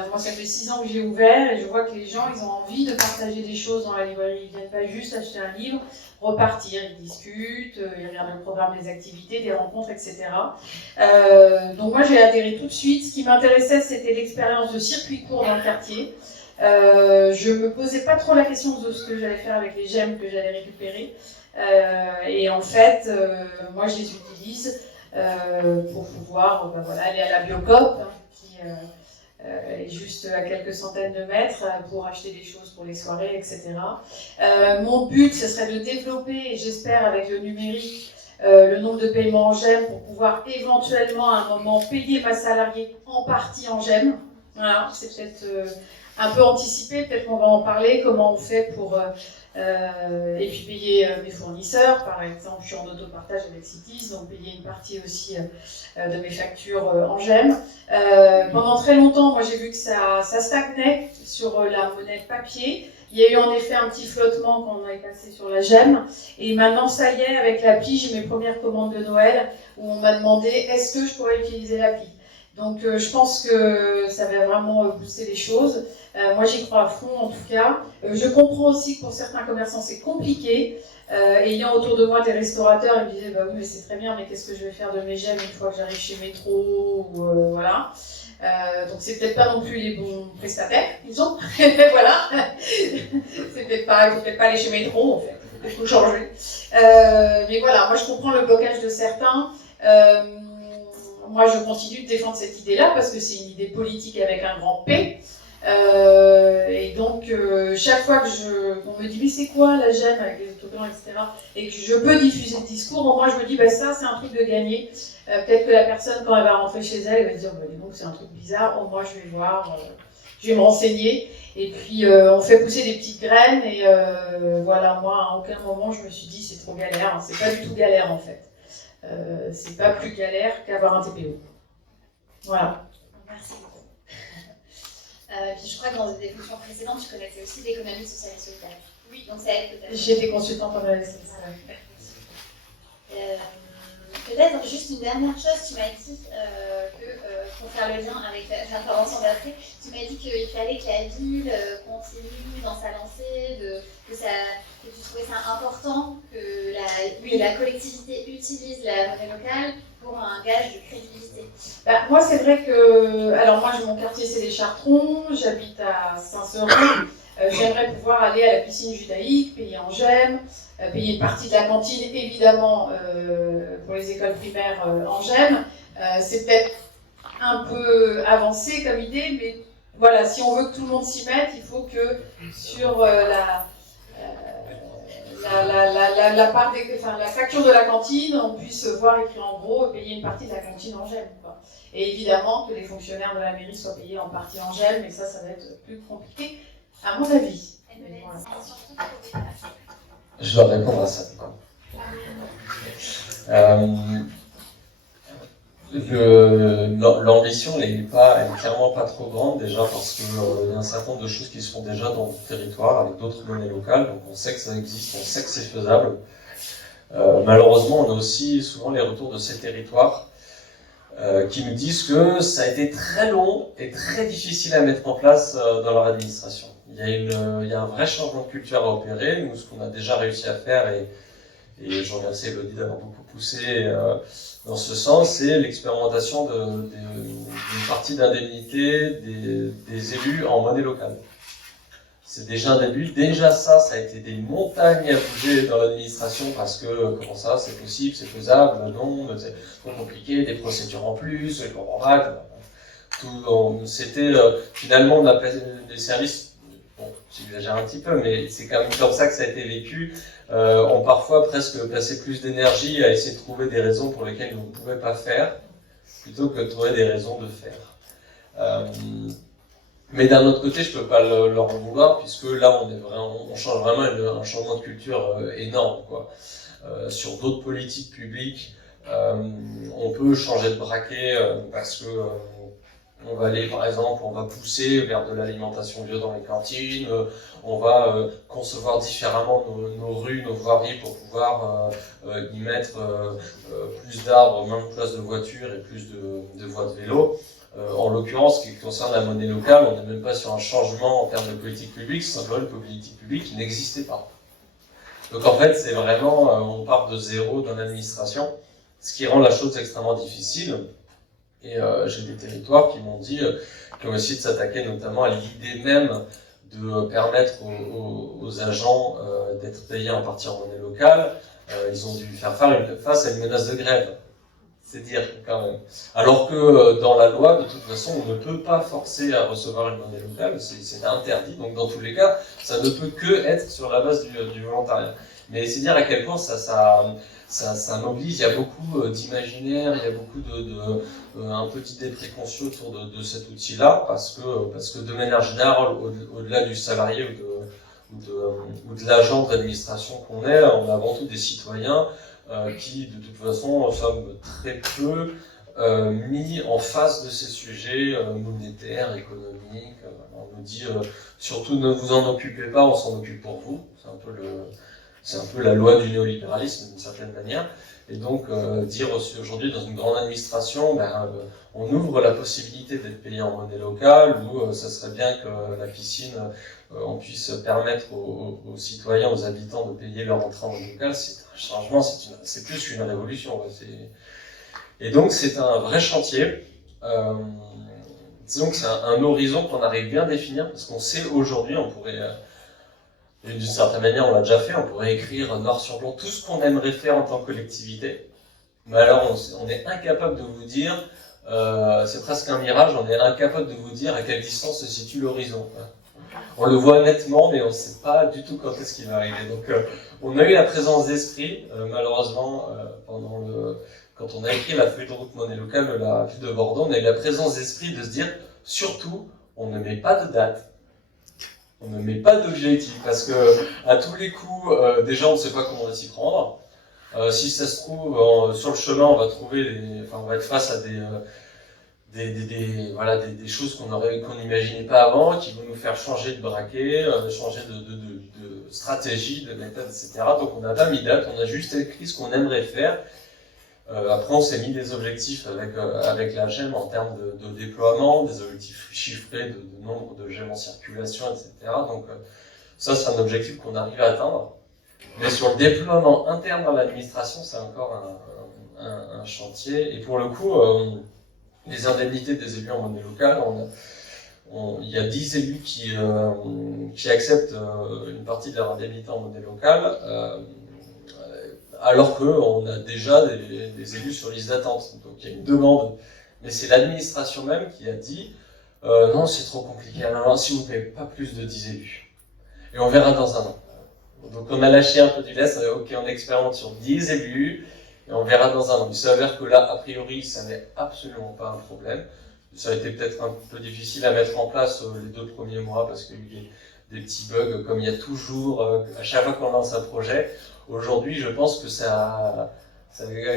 Moi ça fait 6 ans que j'ai ouvert et je vois que les gens ils ont envie de partager des choses dans la librairie. Ils viennent pas juste acheter un livre, repartir, ils discutent, ils regardent le programme des activités, des rencontres, etc. Donc moi j'ai adhéré tout de suite. Ce qui m'intéressait c'était l'expérience de circuit court dans le quartier. Je me posais pas trop la question de ce que j'allais faire avec les gemmes que j'allais récupérer. Et en fait, moi je les utilise pour pouvoir aller à la Biocoop, qui est juste à quelques centaines de mètres, pour acheter des choses pour les soirées, etc. Mon but, ce serait de développer, et j'espère avec le numérique, le nombre de paiements en gemmes pour pouvoir éventuellement à un moment payer ma salariée en partie en gemmes. Voilà, c'est peut-être un peu anticipé, peut-être qu'on va en parler, comment on fait pour... et puis payer mes fournisseurs, par exemple, je suis en autopartage avec Cities, donc payer une partie aussi de mes factures en gemmes. Pendant très longtemps, moi j'ai vu que ça stagnait sur la monnaie papier. Il y a eu en effet un petit flottement quand on est passé sur la gemme. Et maintenant, ça y est, avec l'appli, j'ai mes premières commandes de Noël où on m'a demandé est-ce que je pourrais utiliser l'appli. Donc je pense que ça va vraiment booster les choses. Moi j'y crois à fond en tout cas. Je comprends aussi que pour certains commerçants c'est compliqué. Ayant autour de moi des restaurateurs, ils me disaient bah oui mais c'est très bien mais qu'est-ce que je vais faire de mes gemmes une fois que j'arrive chez Métro ou voilà. Donc c'est peut-être pas non plus les bons prestataires, disons. Voilà. C'est peut-être pas, il faut peut-être pas aller chez Métro en fait. Il faut changer. Mais voilà, moi je comprends le blocage de certains. Moi, je continue de défendre cette idée-là parce que c'est une idée politique avec un grand P. Et donc, chaque fois que on me dit « mais c'est quoi la gemme avec les autocollants, etc. » et que je peux diffuser le discours, moi je me dis bah, « ça, c'est un truc de gagner. Peut-être que la personne, quand elle va rentrer chez elle, elle va se dire bah, « donc c'est un truc bizarre. Moi, je vais voir, je vais me renseigner. » Et puis, on fait pousser des petites graines. Et voilà, moi, à aucun moment, je me suis dit « c'est trop galère. » C'est pas du tout galère, en fait. C'est pas plus galère qu'avoir un TPO. Voilà. Merci beaucoup. Puis je crois que dans des fonctions précédentes, tu connaissais aussi l'économie sociale et solidaire. Oui. Donc ça aide peut-être. J'étais consultante en ASS. Peut-être juste une dernière chose, tu m'as dit que, pour faire le lien avec l'intervention d'après, tu m'as dit qu'il fallait que la ville continue dans sa lancée, que tu trouvais ça important que la collectivité utilise la monnaie locale pour un gage de crédibilité. Bah, moi, c'est vrai que... Alors moi, mon quartier, c'est les Chartrons, j'habite à Saint-Seurin. J'aimerais pouvoir aller à la piscine judaïque, payer en gemmes, payer une partie de la cantine, évidemment, pour les écoles primaires en gemmes. C'est peut-être un peu avancé comme idée, mais voilà, si on veut que tout le monde s'y mette, il faut que sur la facture de la cantine, on puisse voir écrit en gros et payer une partie de la cantine en gemmes. Et évidemment que les fonctionnaires de la mairie soient payés en partie en gemmes, mais ça va être plus compliqué, à mon avis. Voilà. Je dois répondre à ça. L'ambition, elle est clairement pas trop grande, déjà parce qu'il y a un certain nombre de choses qui se font déjà dans le territoire avec d'autres monnaies locales, donc on sait que ça existe, on sait que c'est faisable. Malheureusement, on a aussi souvent les retours de ces territoires qui nous disent que ça a été très long et très difficile à mettre en place dans leur administration. Il y a un vrai changement de culture à opérer. Nous, ce qu'on a déjà réussi à faire, et je remercie Elodie d'avoir beaucoup poussé dans ce sens, c'est l'expérimentation d'une partie d'indemnité des élus en monnaie locale. C'est déjà un début. Déjà ça a été des montagnes à bouger dans l'administration parce que comment ça, c'est possible, c'est faisable, non, c'est trop compliqué, des procédures en plus, les convenvables. C'était finalement on a des services, bon, j'exagère un petit peu, mais c'est quand même comme ça que ça a été vécu. Ont parfois presque passé plus d'énergie à essayer de trouver des raisons pour lesquelles on ne pouvait pas faire, plutôt que de trouver des raisons de faire. Mais d'un autre côté, je peux pas leur en vouloir, puisque là, on change vraiment un changement de culture énorme, quoi. Sur d'autres politiques publiques, on peut changer de braquet parce que on va aller, par exemple, on va pousser vers de l'alimentation bio dans les cantines, on va concevoir différemment nos rues, nos voiries pour pouvoir y mettre plus d'arbres, moins de places de voitures et plus de voies de vélo. En l'occurrence, ce qui concerne la monnaie locale, on n'est même pas sur un changement en termes de politique publique, c'est simplement une politique publique qui n'existait pas. Donc en fait, c'est vraiment, on part de zéro dans l'administration, ce qui rend la chose extrêmement difficile. Et j'ai des territoires qui m'ont dit, qui ont essayé de s'attaquer notamment à l'idée même de permettre aux agents d'être payés en partie en monnaie locale. Ils ont dû faire face à une menace de grève. C'est dire quand même. Alors que dans la loi, de toute façon, on ne peut pas forcer à recevoir une monnaie locale, c'est interdit. Donc dans tous les cas, ça ne peut que être sur la base du volontariat. Mais c'est dire à quel point ça mobilise. Il y a beaucoup d'imaginaire, il y a beaucoup un peu d'idées préconçues autour de cet outil-là, parce que de manière générale, au-delà du salarié ou de l'agent de l'administration qu'on est, on est avant tout des citoyens qui, de toute façon, sommes très peu mis en face de ces sujets monétaires, économiques. On nous dit surtout ne vous en occupez pas, on s'en occupe pour vous. C'est un peu la loi du néolibéralisme d'une certaine manière. Et donc dire aussi aujourd'hui dans une grande administration, on ouvre la possibilité d'être payé en monnaie locale, ou ça serait bien que la piscine, on puisse permettre aux citoyens, aux habitants de payer leur entrée en monnaie locale. C'est un changement, c'est plus une révolution. Et donc c'est un vrai chantier. Disons que c'est un horizon qu'on arrive bien à définir, parce qu'on sait aujourd'hui, on pourrait, d'une certaine manière on l'a déjà fait, on pourrait écrire noir sur blanc tout ce qu'on aimerait faire en tant que collectivité. Mais alors on est incapable de vous dire, c'est presque un mirage, on est incapable de vous dire à quelle distance se situe l'horizon. On le voit nettement, mais on ne sait pas du tout quand est-ce qu'il va arriver. Donc on a eu la présence d'esprit, malheureusement, quand on a écrit la feuille de route monnaie locale, la ville de Bordeaux, on a eu la présence d'esprit de se dire, surtout, on ne met pas de date, on ne met pas d'objectif, parce que à tous les coups, déjà on ne sait pas comment on va s'y prendre. Si ça se trouve, sur le chemin, on va être face à des choses qu'on n'imaginait pas avant, qui vont nous faire changer de braquet, changer de stratégie, de méthode, etc. Donc on n'a pas mis date, on a juste écrit ce qu'on aimerait faire. Après, on s'est mis des objectifs avec la GEM en termes de déploiement, des objectifs chiffrés de nombre de GEM en circulation, etc. Donc ça, c'est un objectif qu'on arrive à atteindre. Mais sur le déploiement interne dans l'administration, c'est encore un chantier. Et pour le coup, les indemnités des élus en monnaie locale, il y a 10 élus qui acceptent une partie de leur indemnité en monnaie locale, alors qu'on a déjà des élus sur liste d'attente. Donc il y a une demande. Mais c'est l'administration même qui a dit non, c'est trop compliqué, alors si vous ne payez pas plus de 10 élus. Et on verra dans un an. Donc on a lâché un peu du lest, ok, on expérimente sur 10 élus, et on verra dans un an. Il s'avère que là, a priori, ça n'est absolument pas un problème. Ça a été peut-être un peu difficile à mettre en place les 2 premiers mois, parce qu'il y a eu des petits bugs, comme il y a toujours, à chaque fois qu'on lance un projet. Aujourd'hui, je pense que ça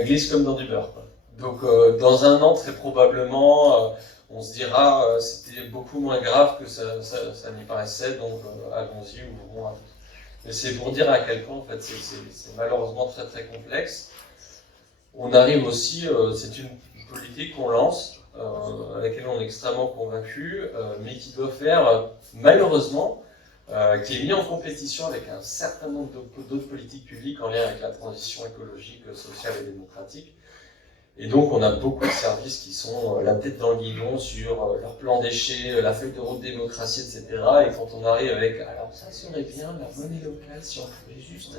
glisse comme dans du beurre, quoi. Donc dans un an, très probablement, on se dira c'était beaucoup moins grave que ça n'y paraissait, donc allons-y, ouvrons à tout. Mais c'est pour dire à quel point en fait, c'est malheureusement très très complexe. On arrive aussi, c'est une politique qu'on lance, à laquelle on est extrêmement convaincu, mais qui doit faire, malheureusement, qui est mis en compétition avec un certain nombre d'autres politiques publiques en lien avec la transition écologique, sociale et démocratique. Et donc on a beaucoup de services qui sont la tête dans le guidon sur leur plan déchets, la feuille de route démocratie, etc. Et quand on arrive avec, alors ça serait bien la monnaie locale si on pouvait juste...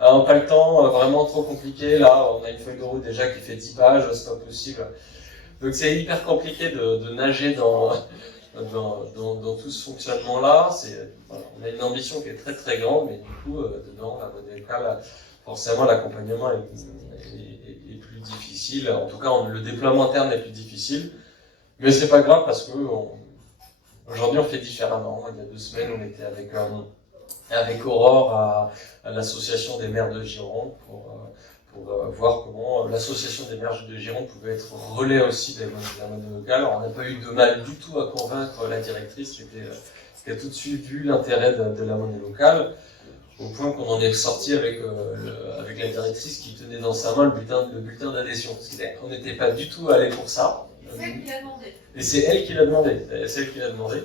Alors pas le temps, vraiment trop compliqué, là on a une feuille de route déjà qui fait 10 pages, c'est pas possible. Donc c'est hyper compliqué de nager dans tout ce fonctionnement-là. Voilà, on a une ambition qui est très très grande, mais du coup, dedans, la monnaie locale, forcément l'accompagnement est plus difficile. En tout cas, le déploiement interne est plus difficile. Mais c'est pas grave parce que aujourd'hui on fait différemment. Il y a 2 semaines, on était avec Aurore à l'association des maires de Gironde pour voir comment l'association des maires de Gironde pouvait être relais aussi de la monnaie locale. Alors, on n'a pas eu de mal du tout à convaincre la directrice qui a tout de suite vu l'intérêt de la monnaie locale, au point qu'on en est sorti avec la directrice qui tenait dans sa main le bulletin d'adhésion. Parce qu'on n'était pas du tout allé pour ça. C'est elle qui l'a demandé. Et c'est elle qui l'a demandé. C'est elle qui l'a demandé.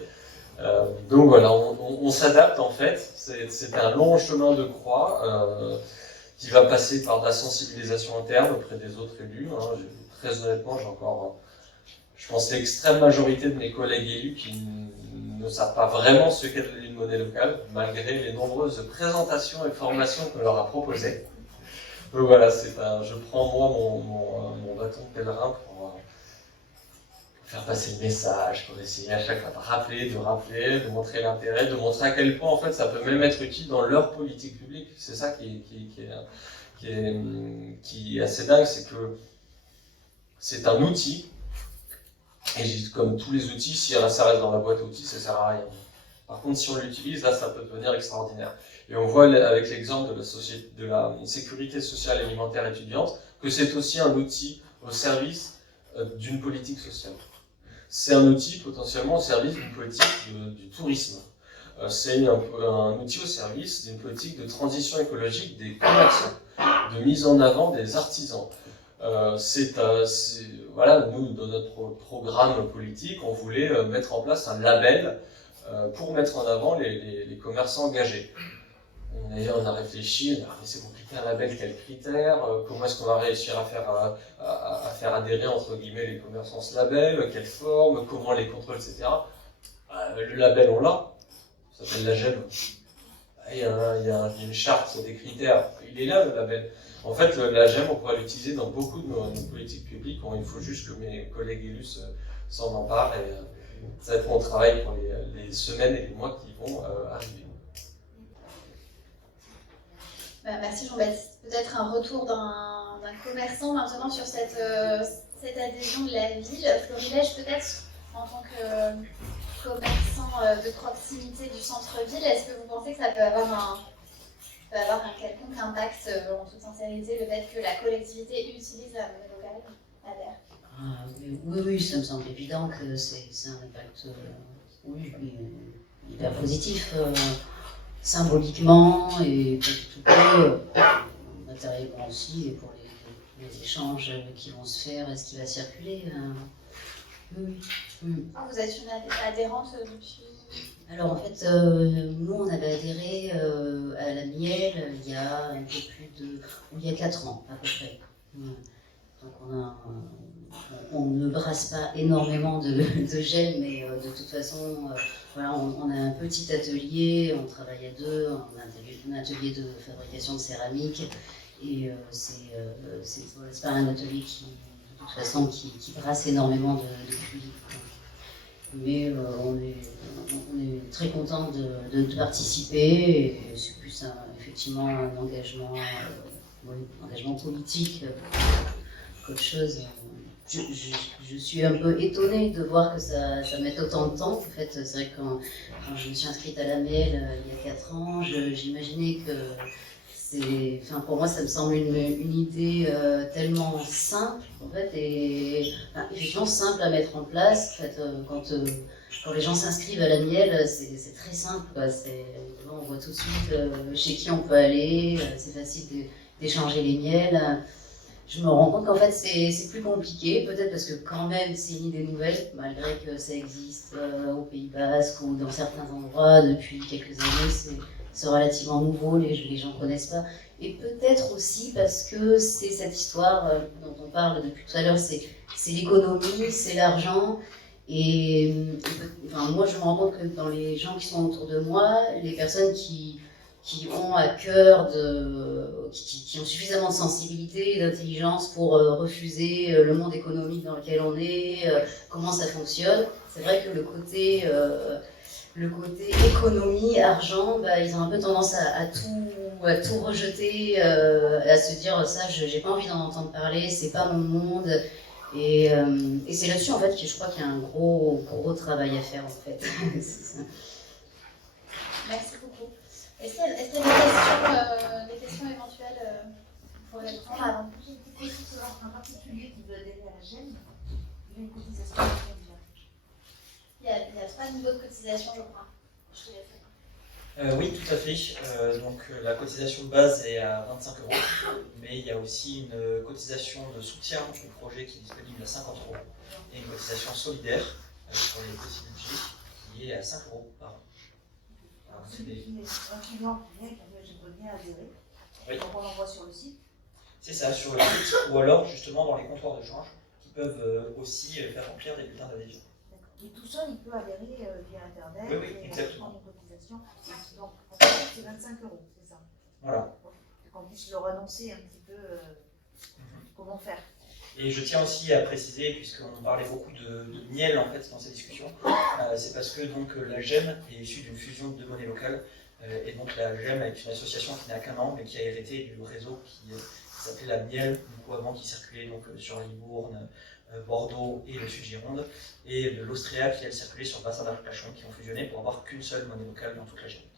Donc voilà, on s'adapte en fait. C'est un long chemin de croix qui va passer par de la sensibilisation interne auprès des autres élus. Très honnêtement, je pense l'extrême majorité de mes collègues élus qui ne savent pas vraiment ce qu'est une monnaie locale, malgré les nombreuses présentations et formations qu'on leur a proposées. Donc voilà, je prends moi mon bâton de pèlerin pour faire passer le message, pour essayer à chaque fois de rappeler, de montrer l'intérêt, de montrer à quel point en fait ça peut même être utile dans leur politique publique. C'est ça qui est assez dingue, c'est que c'est un outil, et comme tous les outils, si ça reste dans la boîte à outils, ça sert à rien. Par contre, si on l'utilise, là, ça peut devenir extraordinaire. Et on voit avec l'exemple de la sécurité sociale alimentaire étudiante que c'est aussi un outil au service d'une politique sociale. C'est un outil potentiellement au service d'une politique du tourisme. C'est un outil au service d'une politique de transition écologique des commerçants, de mise en avant des artisans. Voilà, nous, dans notre programme politique, on voulait mettre en place un label pour mettre en avant les commerçants engagés. On a réfléchi, mais c'est compliqué, un label, quels critères, comment est-ce qu'on va réussir à faire adhérer entre guillemets les commerçants à ce label, quelle forme, comment les contrôles, etc. Le label, on l'a, ça s'appelle la GEM. Il y a une charte, il y a des critères, il est là le label. En fait, la GEM, on pourrait l'utiliser dans beaucoup de nos politiques publiques, il faut juste que mes collègues élus s'en emparent, et ça va être mon travail pour les semaines et les mois qui vont arriver. Merci Jean-Baptiste. Peut-être un retour d'un commerçant maintenant sur cette adhésion de la ville. Florilège, peut-être, en tant que commerçant de proximité du centre-ville, est-ce que vous pensez que ça peut avoir un quelconque impact, en toute sincérité, le fait que la collectivité utilise la monnaie locale, adhère? Oui, ça me semble évident que c'est un impact hyper positif. Symboliquement et tout matériellement aussi, et pour les échanges qui vont se faire et ce qui va circuler. Oui. Vous êtes une adhérente depuis? Alors en fait, nous on avait adhéré à la Miel il y a un peu plus de... il y a 4 ans à peu près. Donc on ne brasse pas énormément de gel, mais de toute façon, voilà, on a un petit atelier, on travaille à 2, on a un atelier de fabrication de céramique, et c'est pas un atelier qui, de toute façon, qui brasse énormément de cuivre. Mais on est très content de participer, et c'est plus effectivement un engagement politique qu'autre chose. Je suis un peu étonnée de voir que ça mette autant de temps. En fait, c'est vrai que quand je me suis inscrite à la MEL il y a 4 ans, j'imaginais que enfin, pour moi, ça me semble une idée tellement simple, en fait, et effectivement simple à mettre en place. En fait, quand les gens s'inscrivent à la miel, c'est très simple, quoi. On voit tout de suite chez qui on peut aller, c'est facile d'échanger les miels. Je me rends compte qu'en fait c'est plus compliqué, peut-être parce que quand même c'est une idée nouvelle, malgré que ça existe au Pays Basque ou dans certains endroits depuis quelques années, c'est relativement nouveau, les gens ne connaissent pas. Et peut-être aussi parce que c'est cette histoire dont on parle depuis tout à l'heure, c'est l'économie, c'est l'argent. Et enfin, moi je me rends compte que dans les gens qui sont autour de moi, les personnes qui ont à cœur qui ont suffisamment de sensibilité et d'intelligence pour refuser le monde économique dans lequel on est, comment ça fonctionne. C'est vrai que le côté économie, argent, ils ont un peu tendance à tout rejeter, à se dire ça, j'ai pas envie d'en entendre parler, c'est pas mon monde. Et c'est là-dessus en fait que je crois qu'il y a un gros travail à faire en fait. C'est ça. Merci beaucoup. Est-ce qu'il y a des questions éventuelles pour répondre avant? J'ai une petite question sur un particulier qui veut adhérer à la GEM. Il a une cotisation déjà. Il y a 3 niveaux de cotisation, je crois. Je te laisse. Oui, tout à fait. Donc la cotisation de base est à 25 €, mais il y a aussi une cotisation de soutien au projet qui est disponible à 50 € et une cotisation solidaire sur les petits budgets qui est à 5 € par an. Alors, Celui qui est un client qui vient, j'aimerais bien adhérer. Oui. Donc on l'envoie sur le site. C'est ça, sur le site, ou alors justement dans les comptoirs de change qui peuvent aussi faire remplir des bulletins d'adhésion. Et tout seul, il peut adhérer via Internet. Oui, oui, exactement. Prendre une cotisation. Donc, en fait, c'est 25 €, c'est ça. Voilà. Pour qu'on puisse leur annoncer un petit peu comment faire. Et je tiens aussi à préciser, puisqu'on parlait beaucoup de miel en fait dans cette discussion, c'est parce que donc la GEM est issue d'une fusion de 2 monnaies locales, et donc la GEM est une association qui n'a qu'un an, mais qui a hérité du réseau qui s'appelait la Miel, donc avant qui circulait donc sur Libourne, Bordeaux et le Sud-Gironde, et de l'Austria qui elle circulait sur le bassin d'Arcachon, qui ont fusionné pour avoir qu'une seule monnaie locale dans toute la Gironde.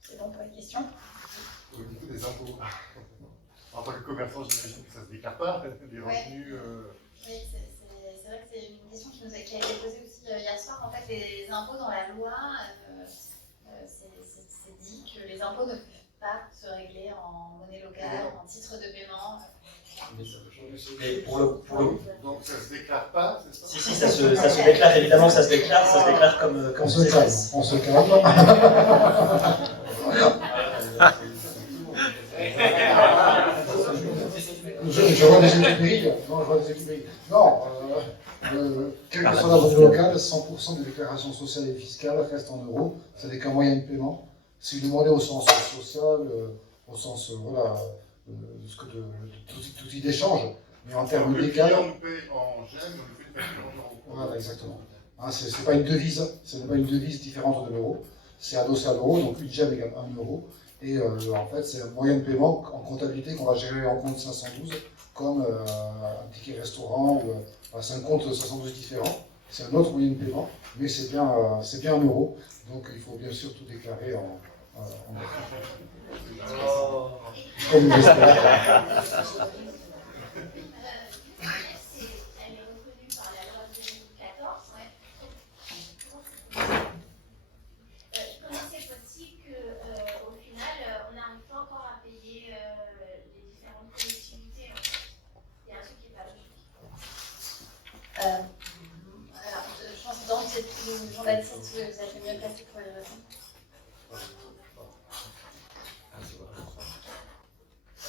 C'est bon pour les questions. Au niveau des impôts, en tant que commerçant, j'imagine que ça ne se déclare pas, les revenus. Oui, c'est vrai que c'est une question qui a été posée aussi hier soir. En fait, les impôts dans la loi, c'est dit que les impôts ne peuvent pas se régler en monnaie locale, en titre de paiement. Et pour le... Donc ça ne se déclare pas, c'est ça? Si, ça se déclare, évidemment que ça se déclare comme on se calme, on se calme. Je vois des équilibres. Non, je vois des équilibres. Non, quelle que soit la monnaie locale, 100% des déclarations sociales et fiscales restent en euros. Ça n'est qu'un moyen de paiement. Si vous demandez au sens social, au sens tout type d'échange, mais en termes d'égal. Le client paye en GEM, on le fait payer en euros. Voilà, exactement. Hein, c'est pas une devise, c'est pas une devise différente de l'euro. C'est adossé à l'euro, donc une GEM égale 1 euro. Et en fait, c'est un moyen de paiement en comptabilité qu'on va gérer en compte 512, comme un ticket restaurant, c'est un compte 512 différent. C'est un autre moyen de paiement, mais c'est bien 1 euro. Donc il faut bien sûr tout déclarer en comme une Alors, je pense que dans Jean-Baptiste, vous êtes le mieux placé pour y répondre.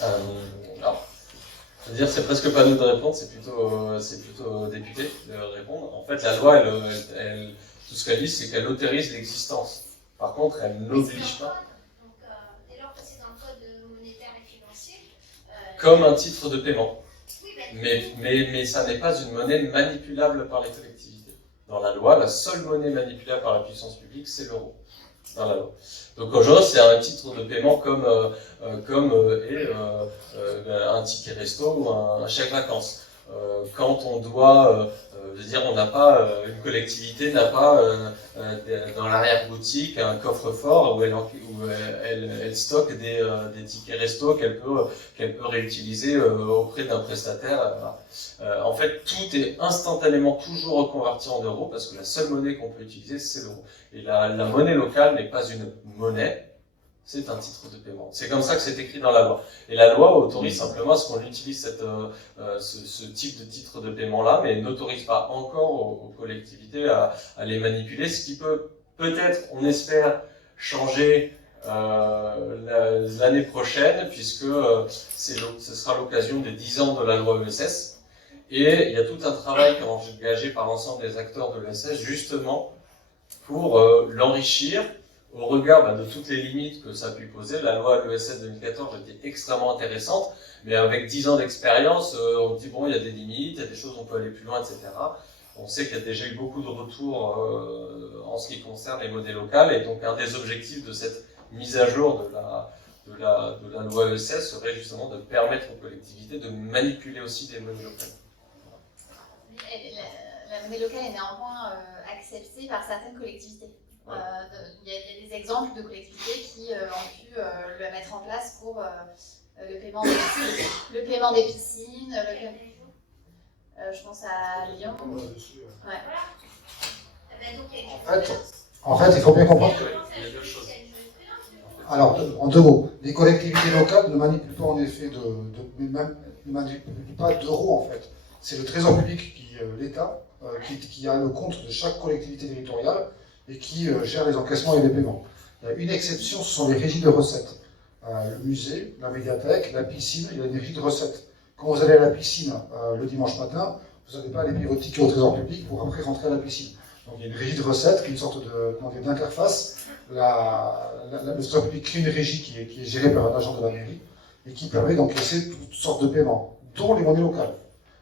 Alors, je veux dire, c'est presque pas à nous de répondre, c'est plutôt aux députés de répondre. En fait, la loi, tout ce qu'elle dit, c'est qu'elle autorise l'existence. Par contre, elle n'oblige pas. Donc, dès lors que c'est dans le code monétaire et financier. Comme un titre de paiement. Mais ça n'est pas une monnaie manipulable par les collectivités. Dans la loi, la seule monnaie manipulable par la puissance publique, c'est l'euro. Dans la loi. Donc aujourd'hui, c'est un titre de paiement comme un ticket resto ou un chèque vacances. Quand on doit Je veux dire, on n'a pas, une collectivité n'a pas dans l'arrière-boutique un coffre-fort où elle stocke des tickets resto qu'elle peut réutiliser auprès d'un prestataire. En fait, tout est instantanément toujours reconverti en euros parce que la seule monnaie qu'on peut utiliser, c'est l'euro. Et la monnaie locale n'est pas une monnaie, c'est un titre de paiement. C'est comme ça que c'est écrit dans la loi. Et la loi autorise simplement à ce qu'on utilise ce type de titre de paiement-là, mais n'autorise pas encore aux collectivités à les manipuler, ce qui peut peut-être, on espère, changer l'année prochaine, puisque ce sera l'occasion des 10 ans de la loi ESS. Et il y a tout un travail qui est engagé par l'ensemble des acteurs de l'ESS, justement, pour l'enrichir, au regard de toutes les limites que ça a pu poser. La loi l'ESS 2014 était extrêmement intéressante, mais avec 10 ans d'expérience, on dit bon, il y a des limites, il y a des choses, on peut aller plus loin, etc. On sait qu'il y a déjà eu beaucoup de retours en ce qui concerne les monnaies locales, et donc un des objectifs de cette mise à jour de la loi ESS serait justement de permettre aux collectivités de manipuler aussi des monnaies locales. La monnaie locale est néanmoins acceptée par certaines collectivités. Il y a des exemples de collectivités qui ont pu le mettre en place pour le paiement des piscines, je pense à Lyon. Ouais. En fait, il faut bien comprendre que... Alors, en deux mots, les collectivités locales ne manipulent pas en effet ne manipulent pas d'euros en fait. C'est le Trésor public, l'État, qui a le compte de chaque collectivité territoriale et qui gère les encaissements et les paiements. Il y a une exception, ce sont les régies de recettes. Le musée, la médiathèque, la piscine, il y a une régie de recettes. Quand vous allez à la piscine le dimanche matin, vous n'allez pas aller payer votre ticket au Trésor public pour après rentrer à la piscine. Donc il y a une régie de recettes qui est une sorte d'interface. Le Trésor public crée une régie qui est gérée par un agent de la mairie et qui permet d'encaisser toutes sortes de paiements, dont les monnaies locales.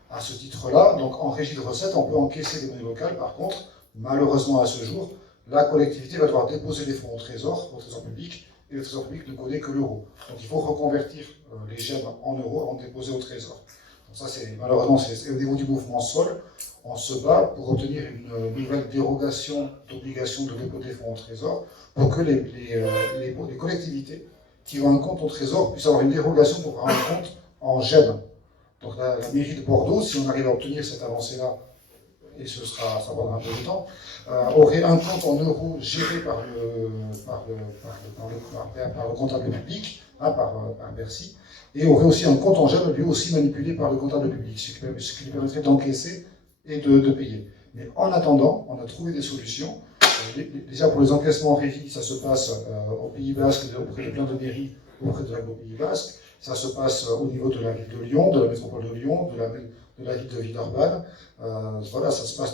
À ce titre-là, donc en régie de recettes, on peut encaisser des monnaies locales. Par contre, malheureusement à ce jour, la collectivité va devoir déposer les fonds au Trésor public, et le Trésor public ne connaît que l'euro. Donc il faut reconvertir les gemmes en euros avant de déposer au Trésor. Donc ça, malheureusement, c'est au niveau du mouvement Sol, on se bat pour obtenir une nouvelle dérogation d'obligation de dépôt des fonds au Trésor, pour que les collectivités qui ont un compte au Trésor puissent avoir une dérogation pour avoir un compte en gemmes. Donc la mairie de Bordeaux, si on arrive à obtenir cette avancée-là, et ça prendra un peu de temps, aurait un compte en euros géré par le comptable public, par Bercy, et aurait aussi un compte en gemmes lui aussi manipulé par le comptable public, ce qui lui permettrait d'encaisser et de payer. Mais en attendant, on a trouvé des solutions. Déjà pour les encaissements en régie, ça se passe au Pays Basque, auprès de plein de mairies, auprès de la Pays Basque. Ça se passe au niveau de la ville de Lyon, de la métropole de Lyon, de la ville de Villeurbanne. Voilà, ça se passe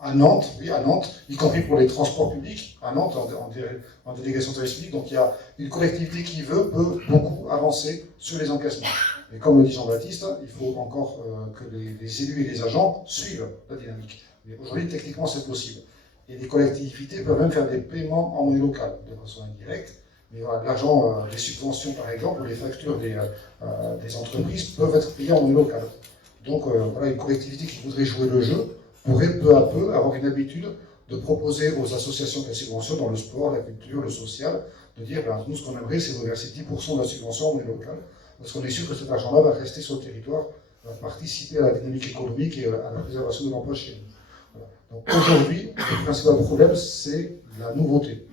à Nantes, y compris pour les transports publics, à Nantes, en délégation de service public. Donc il y a une collectivité qui peut beaucoup avancer sur les encaissements. Et comme le dit Jean-Baptiste, il faut encore que les élus et les agents suivent la dynamique. Mais aujourd'hui, techniquement, c'est possible. Et les collectivités peuvent même faire des paiements en monnaie locale, de façon indirecte. Mais voilà, l'argent des subventions, par exemple, ou les factures des entreprises peuvent être payées en monnaie locale. Donc voilà, une collectivité qui voudrait jouer le jeu pourrait peu à peu avoir une habitude de proposer aux associations qu'elle subventionne dans le sport, la culture, le social, de dire, nous, ce qu'on aimerait, c'est reverser 10% de la subvention en monnaie locale, parce qu'on est sûr que cet argent-là va rester sur le territoire, va participer à la dynamique économique et à la préservation de l'emploi chez nous. Voilà. Donc aujourd'hui, le principal problème, c'est la nouveauté.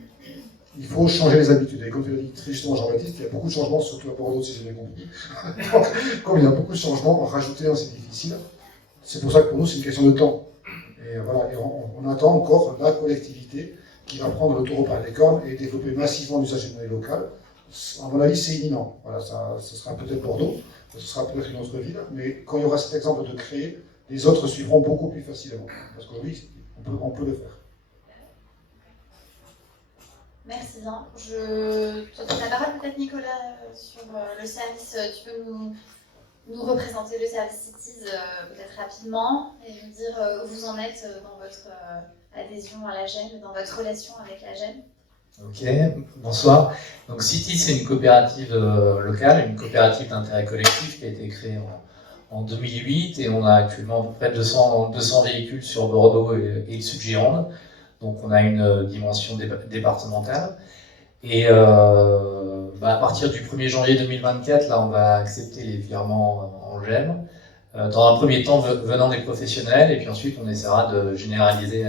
Il faut changer les habitudes. Et comme tu l'as dit très justement, Jean-Baptiste, il y a beaucoup de changements, surtout à Bordeaux, si j'ai bien compris. Donc, comme il y a beaucoup de changements, en rajouter un, c'est difficile. C'est pour ça que pour nous, c'est une question de temps. Et voilà, et on attend encore la collectivité qui va prendre le taureau par les cornes et développer massivement l'usage des monnaies locales. À mon avis, c'est imminent. Voilà, ce sera peut-être Bordeaux, ce sera peut-être une autre ville, mais quand il y aura cet exemple de créer, les autres suivront beaucoup plus facilement. Parce que oui, on peut le faire. Merci bien. Je te donne la parole peut-être Nicolas sur le service. Tu peux nous représenter le service Cities peut-être rapidement et nous dire où vous en êtes dans votre adhésion à la GEM, dans votre relation avec la GEM. Ok, bonsoir. Donc Cities, c'est une coopérative locale, une coopérative d'intérêt collectif qui a été créée en 2008 et on a actuellement à peu près 200 véhicules sur Bordeaux et le sud Gironde. Donc on a une dimension départementale. Et à partir du 1er janvier 2024, là, on va accepter les virements en GEM. Dans un premier temps venant des professionnels, et puis ensuite on essaiera de généraliser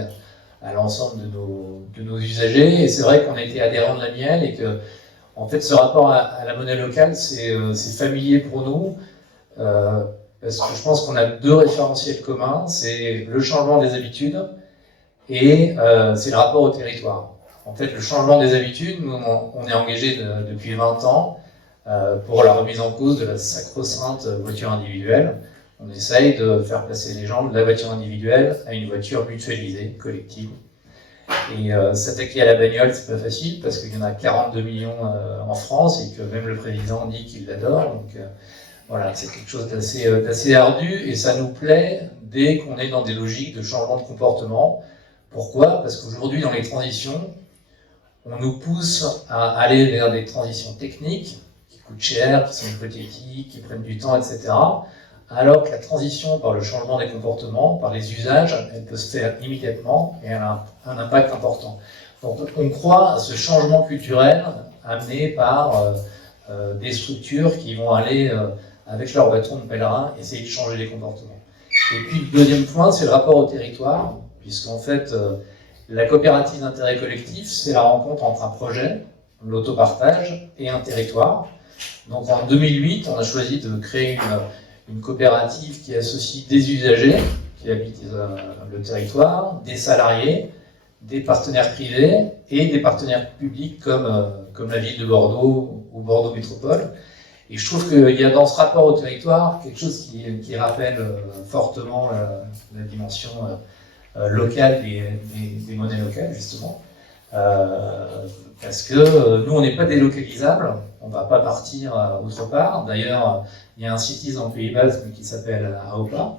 à l'ensemble de nos usagers. Et c'est vrai qu'on a été adhérents de la Miel et que en fait ce rapport à la monnaie locale c'est familier pour nous parce que je pense qu'on a deux référentiels communs, c'est le changement des habitudes et c'est le rapport au territoire. En fait le changement des habitudes, nous on est engagé depuis 20 ans pour la remise en cause de la sacro-sainte voiture individuelle. On essaye de faire passer les gens de la voiture individuelle à une voiture mutualisée, collective. Et s'attaquer à la bagnole, c'est pas facile parce qu'il y en a 42 millions en France et que même le président dit qu'il l'adore. Donc voilà, c'est quelque chose d'assez ardu et ça nous plaît dès qu'on est dans des logiques de changement de comportement. Pourquoi? Parce qu'aujourd'hui, dans les transitions, on nous pousse à aller vers des transitions techniques qui coûtent cher, qui sont hypothétiques, qui prennent du temps, etc. Alors que la transition par le changement des comportements, par les usages, elle peut se faire immédiatement et elle a un impact important. Donc on croit à ce changement culturel amené par des structures qui vont aller, avec leur bâton de pèlerin, essayer de changer les comportements. Et puis le deuxième point, c'est le rapport au territoire, puisqu'en fait, la coopérative d'intérêt collectif, c'est la rencontre entre un projet, l'autopartage, et un territoire. Donc en 2008, on a choisi de créer une coopérative qui associe des usagers qui habitent le territoire, des salariés, des partenaires privés et des partenaires publics comme la ville de Bordeaux ou Bordeaux Métropole. Et je trouve qu'il y a dans ce rapport au territoire quelque chose qui rappelle fortement la dimension locale des monnaies locales, justement. Parce que nous, on n'est pas délocalisable, on ne va pas partir autre part. D'ailleurs, il y a un CITES dans le Pays Basque qui s'appelle AOPA.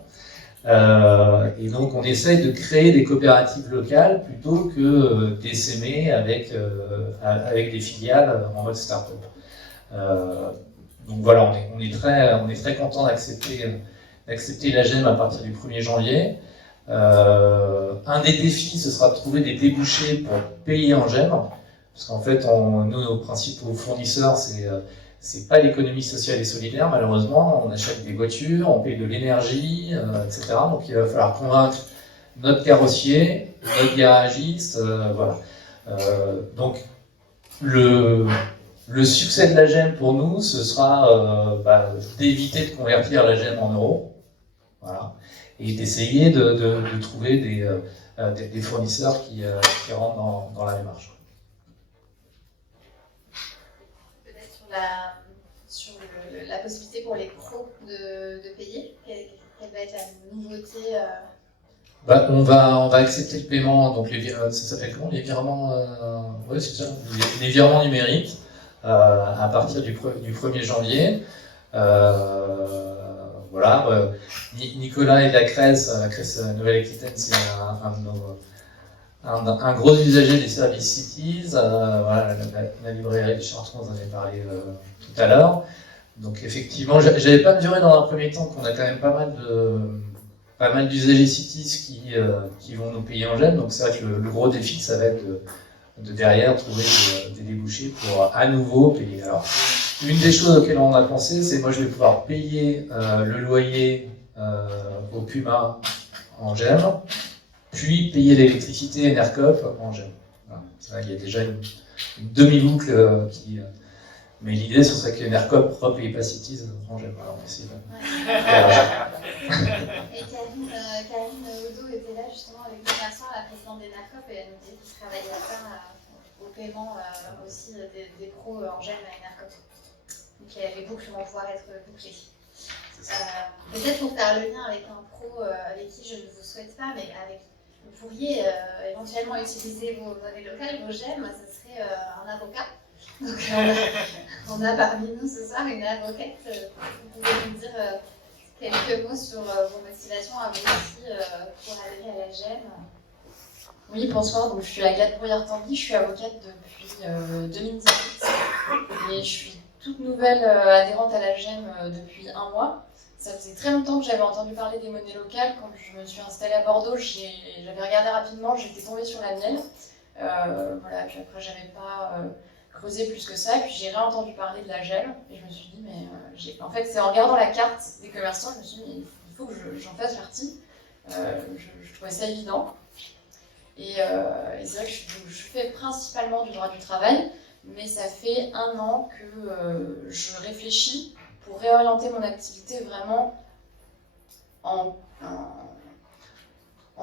Et donc, on essaye de créer des coopératives locales plutôt que d'essaimer avec des filiales en mode start-up. Donc voilà, on est très content d'accepter la GEM à partir du 1er janvier. Un des défis, ce sera de trouver des débouchés pour payer en GEM. Parce qu'en fait, nous, nos principaux fournisseurs, c'est pas l'économie sociale et solidaire, malheureusement. On achète des voitures, on paye de l'énergie, etc. Donc il va falloir convaincre notre carrossier, notre garagiste, voilà. Donc le succès de la GEM pour nous, ce sera d'éviter de convertir la GEM en euros, voilà, et d'essayer de trouver des fournisseurs qui rentrent dans la démarche. Sur la possibilité pour les pros de payer, quelle va être la nouveauté On va accepter le paiement, donc ça s'appelle comment? Les virements, ouais, c'est ça, les virements numériques à partir du 1er janvier. Voilà, Nicolas et la CRES Nouvelle-Aquitaine, c'est un gros usager des services CITES, voilà, la librairie de Chartrons, on en avait parlé tout à l'heure. Donc effectivement, j'avais pas mesuré dans un premier temps qu'on a quand même pas mal d'usagers CITES qui vont nous payer en GEM. Donc c'est vrai que le gros défi, ça va être de derrière trouver des débouchés pour à nouveau payer. Alors, une des choses auxquelles on a pensé, c'est moi je vais pouvoir payer le loyer au Puma en GEM, puis payer l'électricité Enercop en GEM. Voilà. Là, il y a déjà une demi-boucle mais l'idée, ce serait que Enercop ne paye pas CITES en GEM. Alors, on essaie Et Karine Odo était là justement avec nous hier soir, la présidente d'Enercop, et elle nous disait qu'ils travaillaient à faire au paiement aussi des pros en GEM à Enercop. Donc les boucles vont pouvoir être bouclées. Peut-être pour faire le lien avec un pro avec qui je ne vous souhaite pas, mais vous pourriez éventuellement utiliser vos monnaies locales, vos GEM, ce serait un avocat. Donc on a parmi nous ce soir une avocate. Vous pouvez nous dire quelques mots sur vos motivations à vous aussi pour adhérer à la GEM? Oui, bonsoir. Donc, je suis Agathe Brouillard-Tanguy, je suis avocate depuis 2018 et je suis toute nouvelle adhérente à la GEM depuis un mois. Ça faisait très longtemps que j'avais entendu parler des monnaies locales. Quand je me suis installée à Bordeaux, j'avais regardé rapidement, j'étais tombée sur la mienne. Voilà, puis après, j'avais pas creusé plus que ça. Puis j'ai réentendu parler de la GEM et je me suis dit, mais en fait, c'est en regardant la carte des commerçants, je me suis dit, mais il faut que j'en fasse partie. Je trouvais ça évident. Et c'est vrai que je fais principalement du droit du travail, mais ça fait un an que je réfléchis pour réorienter mon activité vraiment en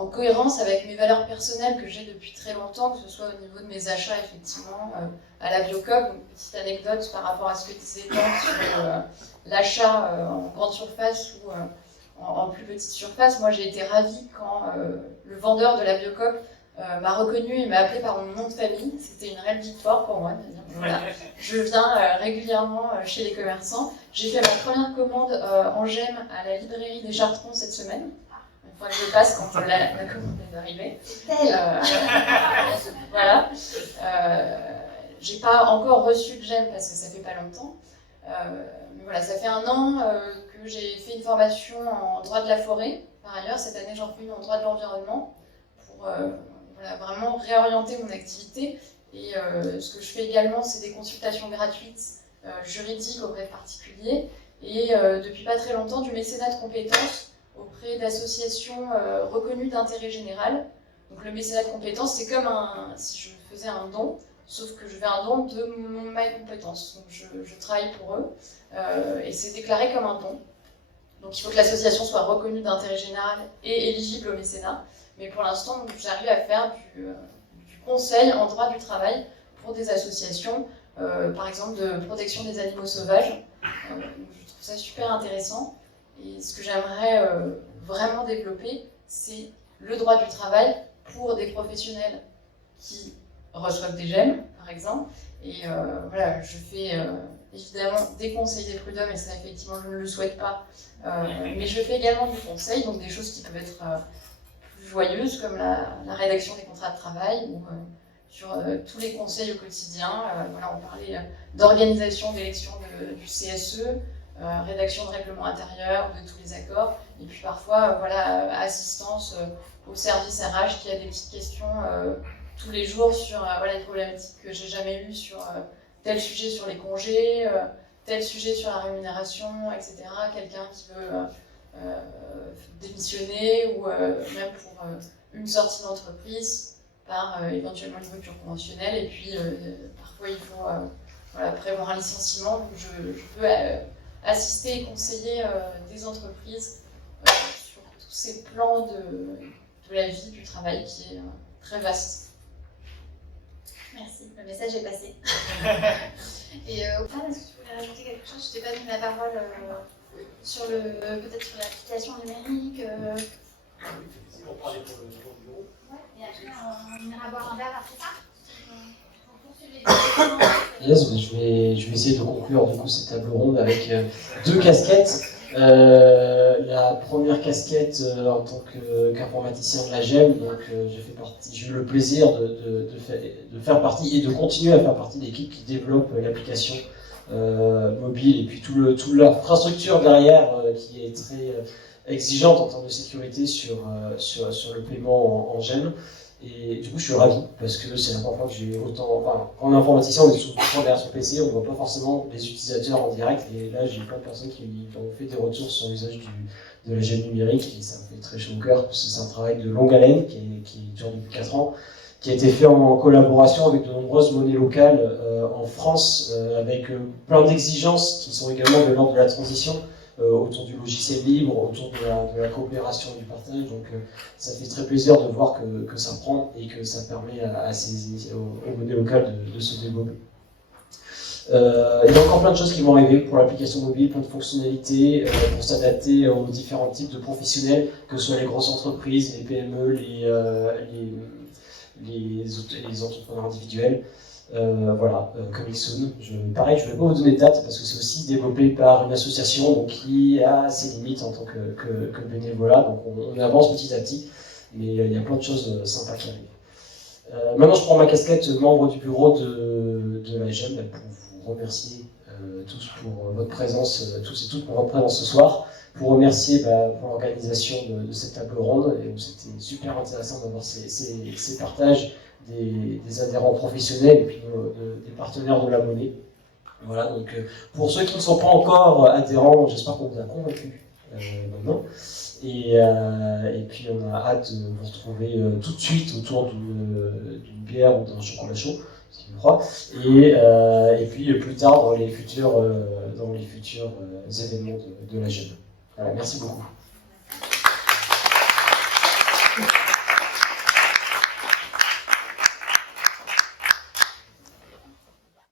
cohérence avec mes valeurs personnelles que j'ai depuis très longtemps, que ce soit au niveau de mes achats, effectivement, à la Biocoop. Donc, petite anecdote par rapport à ce que disait Dan sur l'achat en grande surface ou en plus petite surface. Moi, j'ai été ravie quand le vendeur de la Biocoop m'a reconnue et m'a appelé par mon nom de famille. C'était une réelle victoire pour moi. Voilà. Je viens régulièrement chez les commerçants. J'ai fait ma première commande en GEM à la librairie des Chartrons cette semaine. Il faudra que je passe quand la commande est arrivée. Voilà. J'ai pas encore reçu de GEM parce que ça fait pas longtemps. Mais voilà, ça fait un an que j'ai fait une formation en droit de la forêt. Par ailleurs, cette année, j'en fais une en droit de l'environnement pour voilà, vraiment réorienter mon activité. Et ce que je fais également, c'est des consultations gratuites juridiques auprès de particuliers et depuis pas très longtemps, du mécénat de compétences auprès d'associations reconnues d'intérêt général. Donc le mécénat de compétences, c'est comme si je faisais un don, sauf que je fais un don de ma compétence. Donc je travaille pour eux et c'est déclaré comme un don. Donc il faut que l'association soit reconnue d'intérêt général et éligible au mécénat. Mais pour l'instant, j'arrive à faire du conseil en droit du travail pour des associations, par exemple de protection des animaux sauvages. Je trouve ça super intéressant. Et ce que j'aimerais vraiment développer, c'est le droit du travail pour des professionnels qui reçoivent des GEM, par exemple. Et voilà, je fais évidemment des conseils des prud'hommes, et ça, effectivement, je ne le souhaite pas. Mais je fais également du conseil, donc des choses qui peuvent être plus joyeuses, comme la rédaction des contrats de travail, ou sur tous les conseils au quotidien. Voilà, on parlait d'organisation d'élections du CSE, rédaction de règlements intérieurs, de tous les accords, et puis parfois voilà, assistance au service RH qui a des petites questions tous les jours sur voilà, les problématiques que j'ai jamais eues sur tel sujet sur les congés, tel sujet sur la rémunération, etc. Quelqu'un qui veut démissionner ou même pour une sortie d'entreprise par éventuellement une rupture conventionnelle, et puis parfois il faut voilà, prévoir un licenciement. Donc je peux assister et conseiller des entreprises sur tous ces plans de la vie, du travail qui est très vaste. Merci, le message est passé. Et Ophane, est-ce que tu voulais rajouter quelque chose? Je t'ai pas donné la parole sur peut-être sur l'application numérique. On parlait pour le bureau. Ouais, et après on ira boire un verre après ça. Yes, je vais essayer de conclure du coup cette table ronde avec deux casquettes. La première casquette en tant qu'informaticien de la GEM, donc j'ai eu le plaisir de faire partie et de continuer à faire partie de l'équipe qui développe l'application mobile, et puis toute l'infrastructure derrière qui est très exigeante en termes de sécurité sur le paiement en GEM. Et du coup, je suis ravi parce que c'est la première fois que j'ai autant. Enfin, en informaticien, on est souvent derrière son PC, on ne voit pas forcément les utilisateurs en direct. Et là, j'ai plein de personnes qui ont fait des retours sur l'usage de la GEM numérique, et ça me fait très chaud au cœur parce que c'est un travail de longue haleine qui dure depuis 4 ans, qui a été fait en collaboration avec de nombreuses monnaies locales en France, avec plein d'exigences qui sont également de l'ordre de la transition. Autour du logiciel libre, autour de la coopération et du partage. Donc ça fait très plaisir de voir que ça prend et que ça permet aux monnaies locales de se développer. Il y a encore plein de choses qui vont arriver pour l'application mobile, plein de fonctionnalités pour s'adapter aux différents types de professionnels, que ce soit les grosses entreprises, les PME, les entrepreneurs individuels. Voilà, Coming Soon. Pareil, je ne vais pas vous donner de date parce que c'est aussi développé par une association donc, qui a ses limites en tant que bénévolat. Donc on avance petit à petit, mais il y a plein de choses sympas qui arrivent. Maintenant, je prends ma casquette membre du bureau de la GEM pour vous remercier tous pour votre présence, tous et toutes pour votre présence ce soir. Pour remercier pour l'organisation de cette table ronde. Et c'était super intéressant d'avoir ces partages des adhérents professionnels et puis des partenaires de la monnaie. Voilà, donc pour ceux qui ne sont pas encore adhérents, j'espère qu'on vous a convaincus maintenant. Et puis on a hâte de vous retrouver tout de suite autour d'une bière ou d'un chocolat chaud, ce qui me croit, et puis plus tard dans les futurs événements de la Gemme. Voilà, merci beaucoup.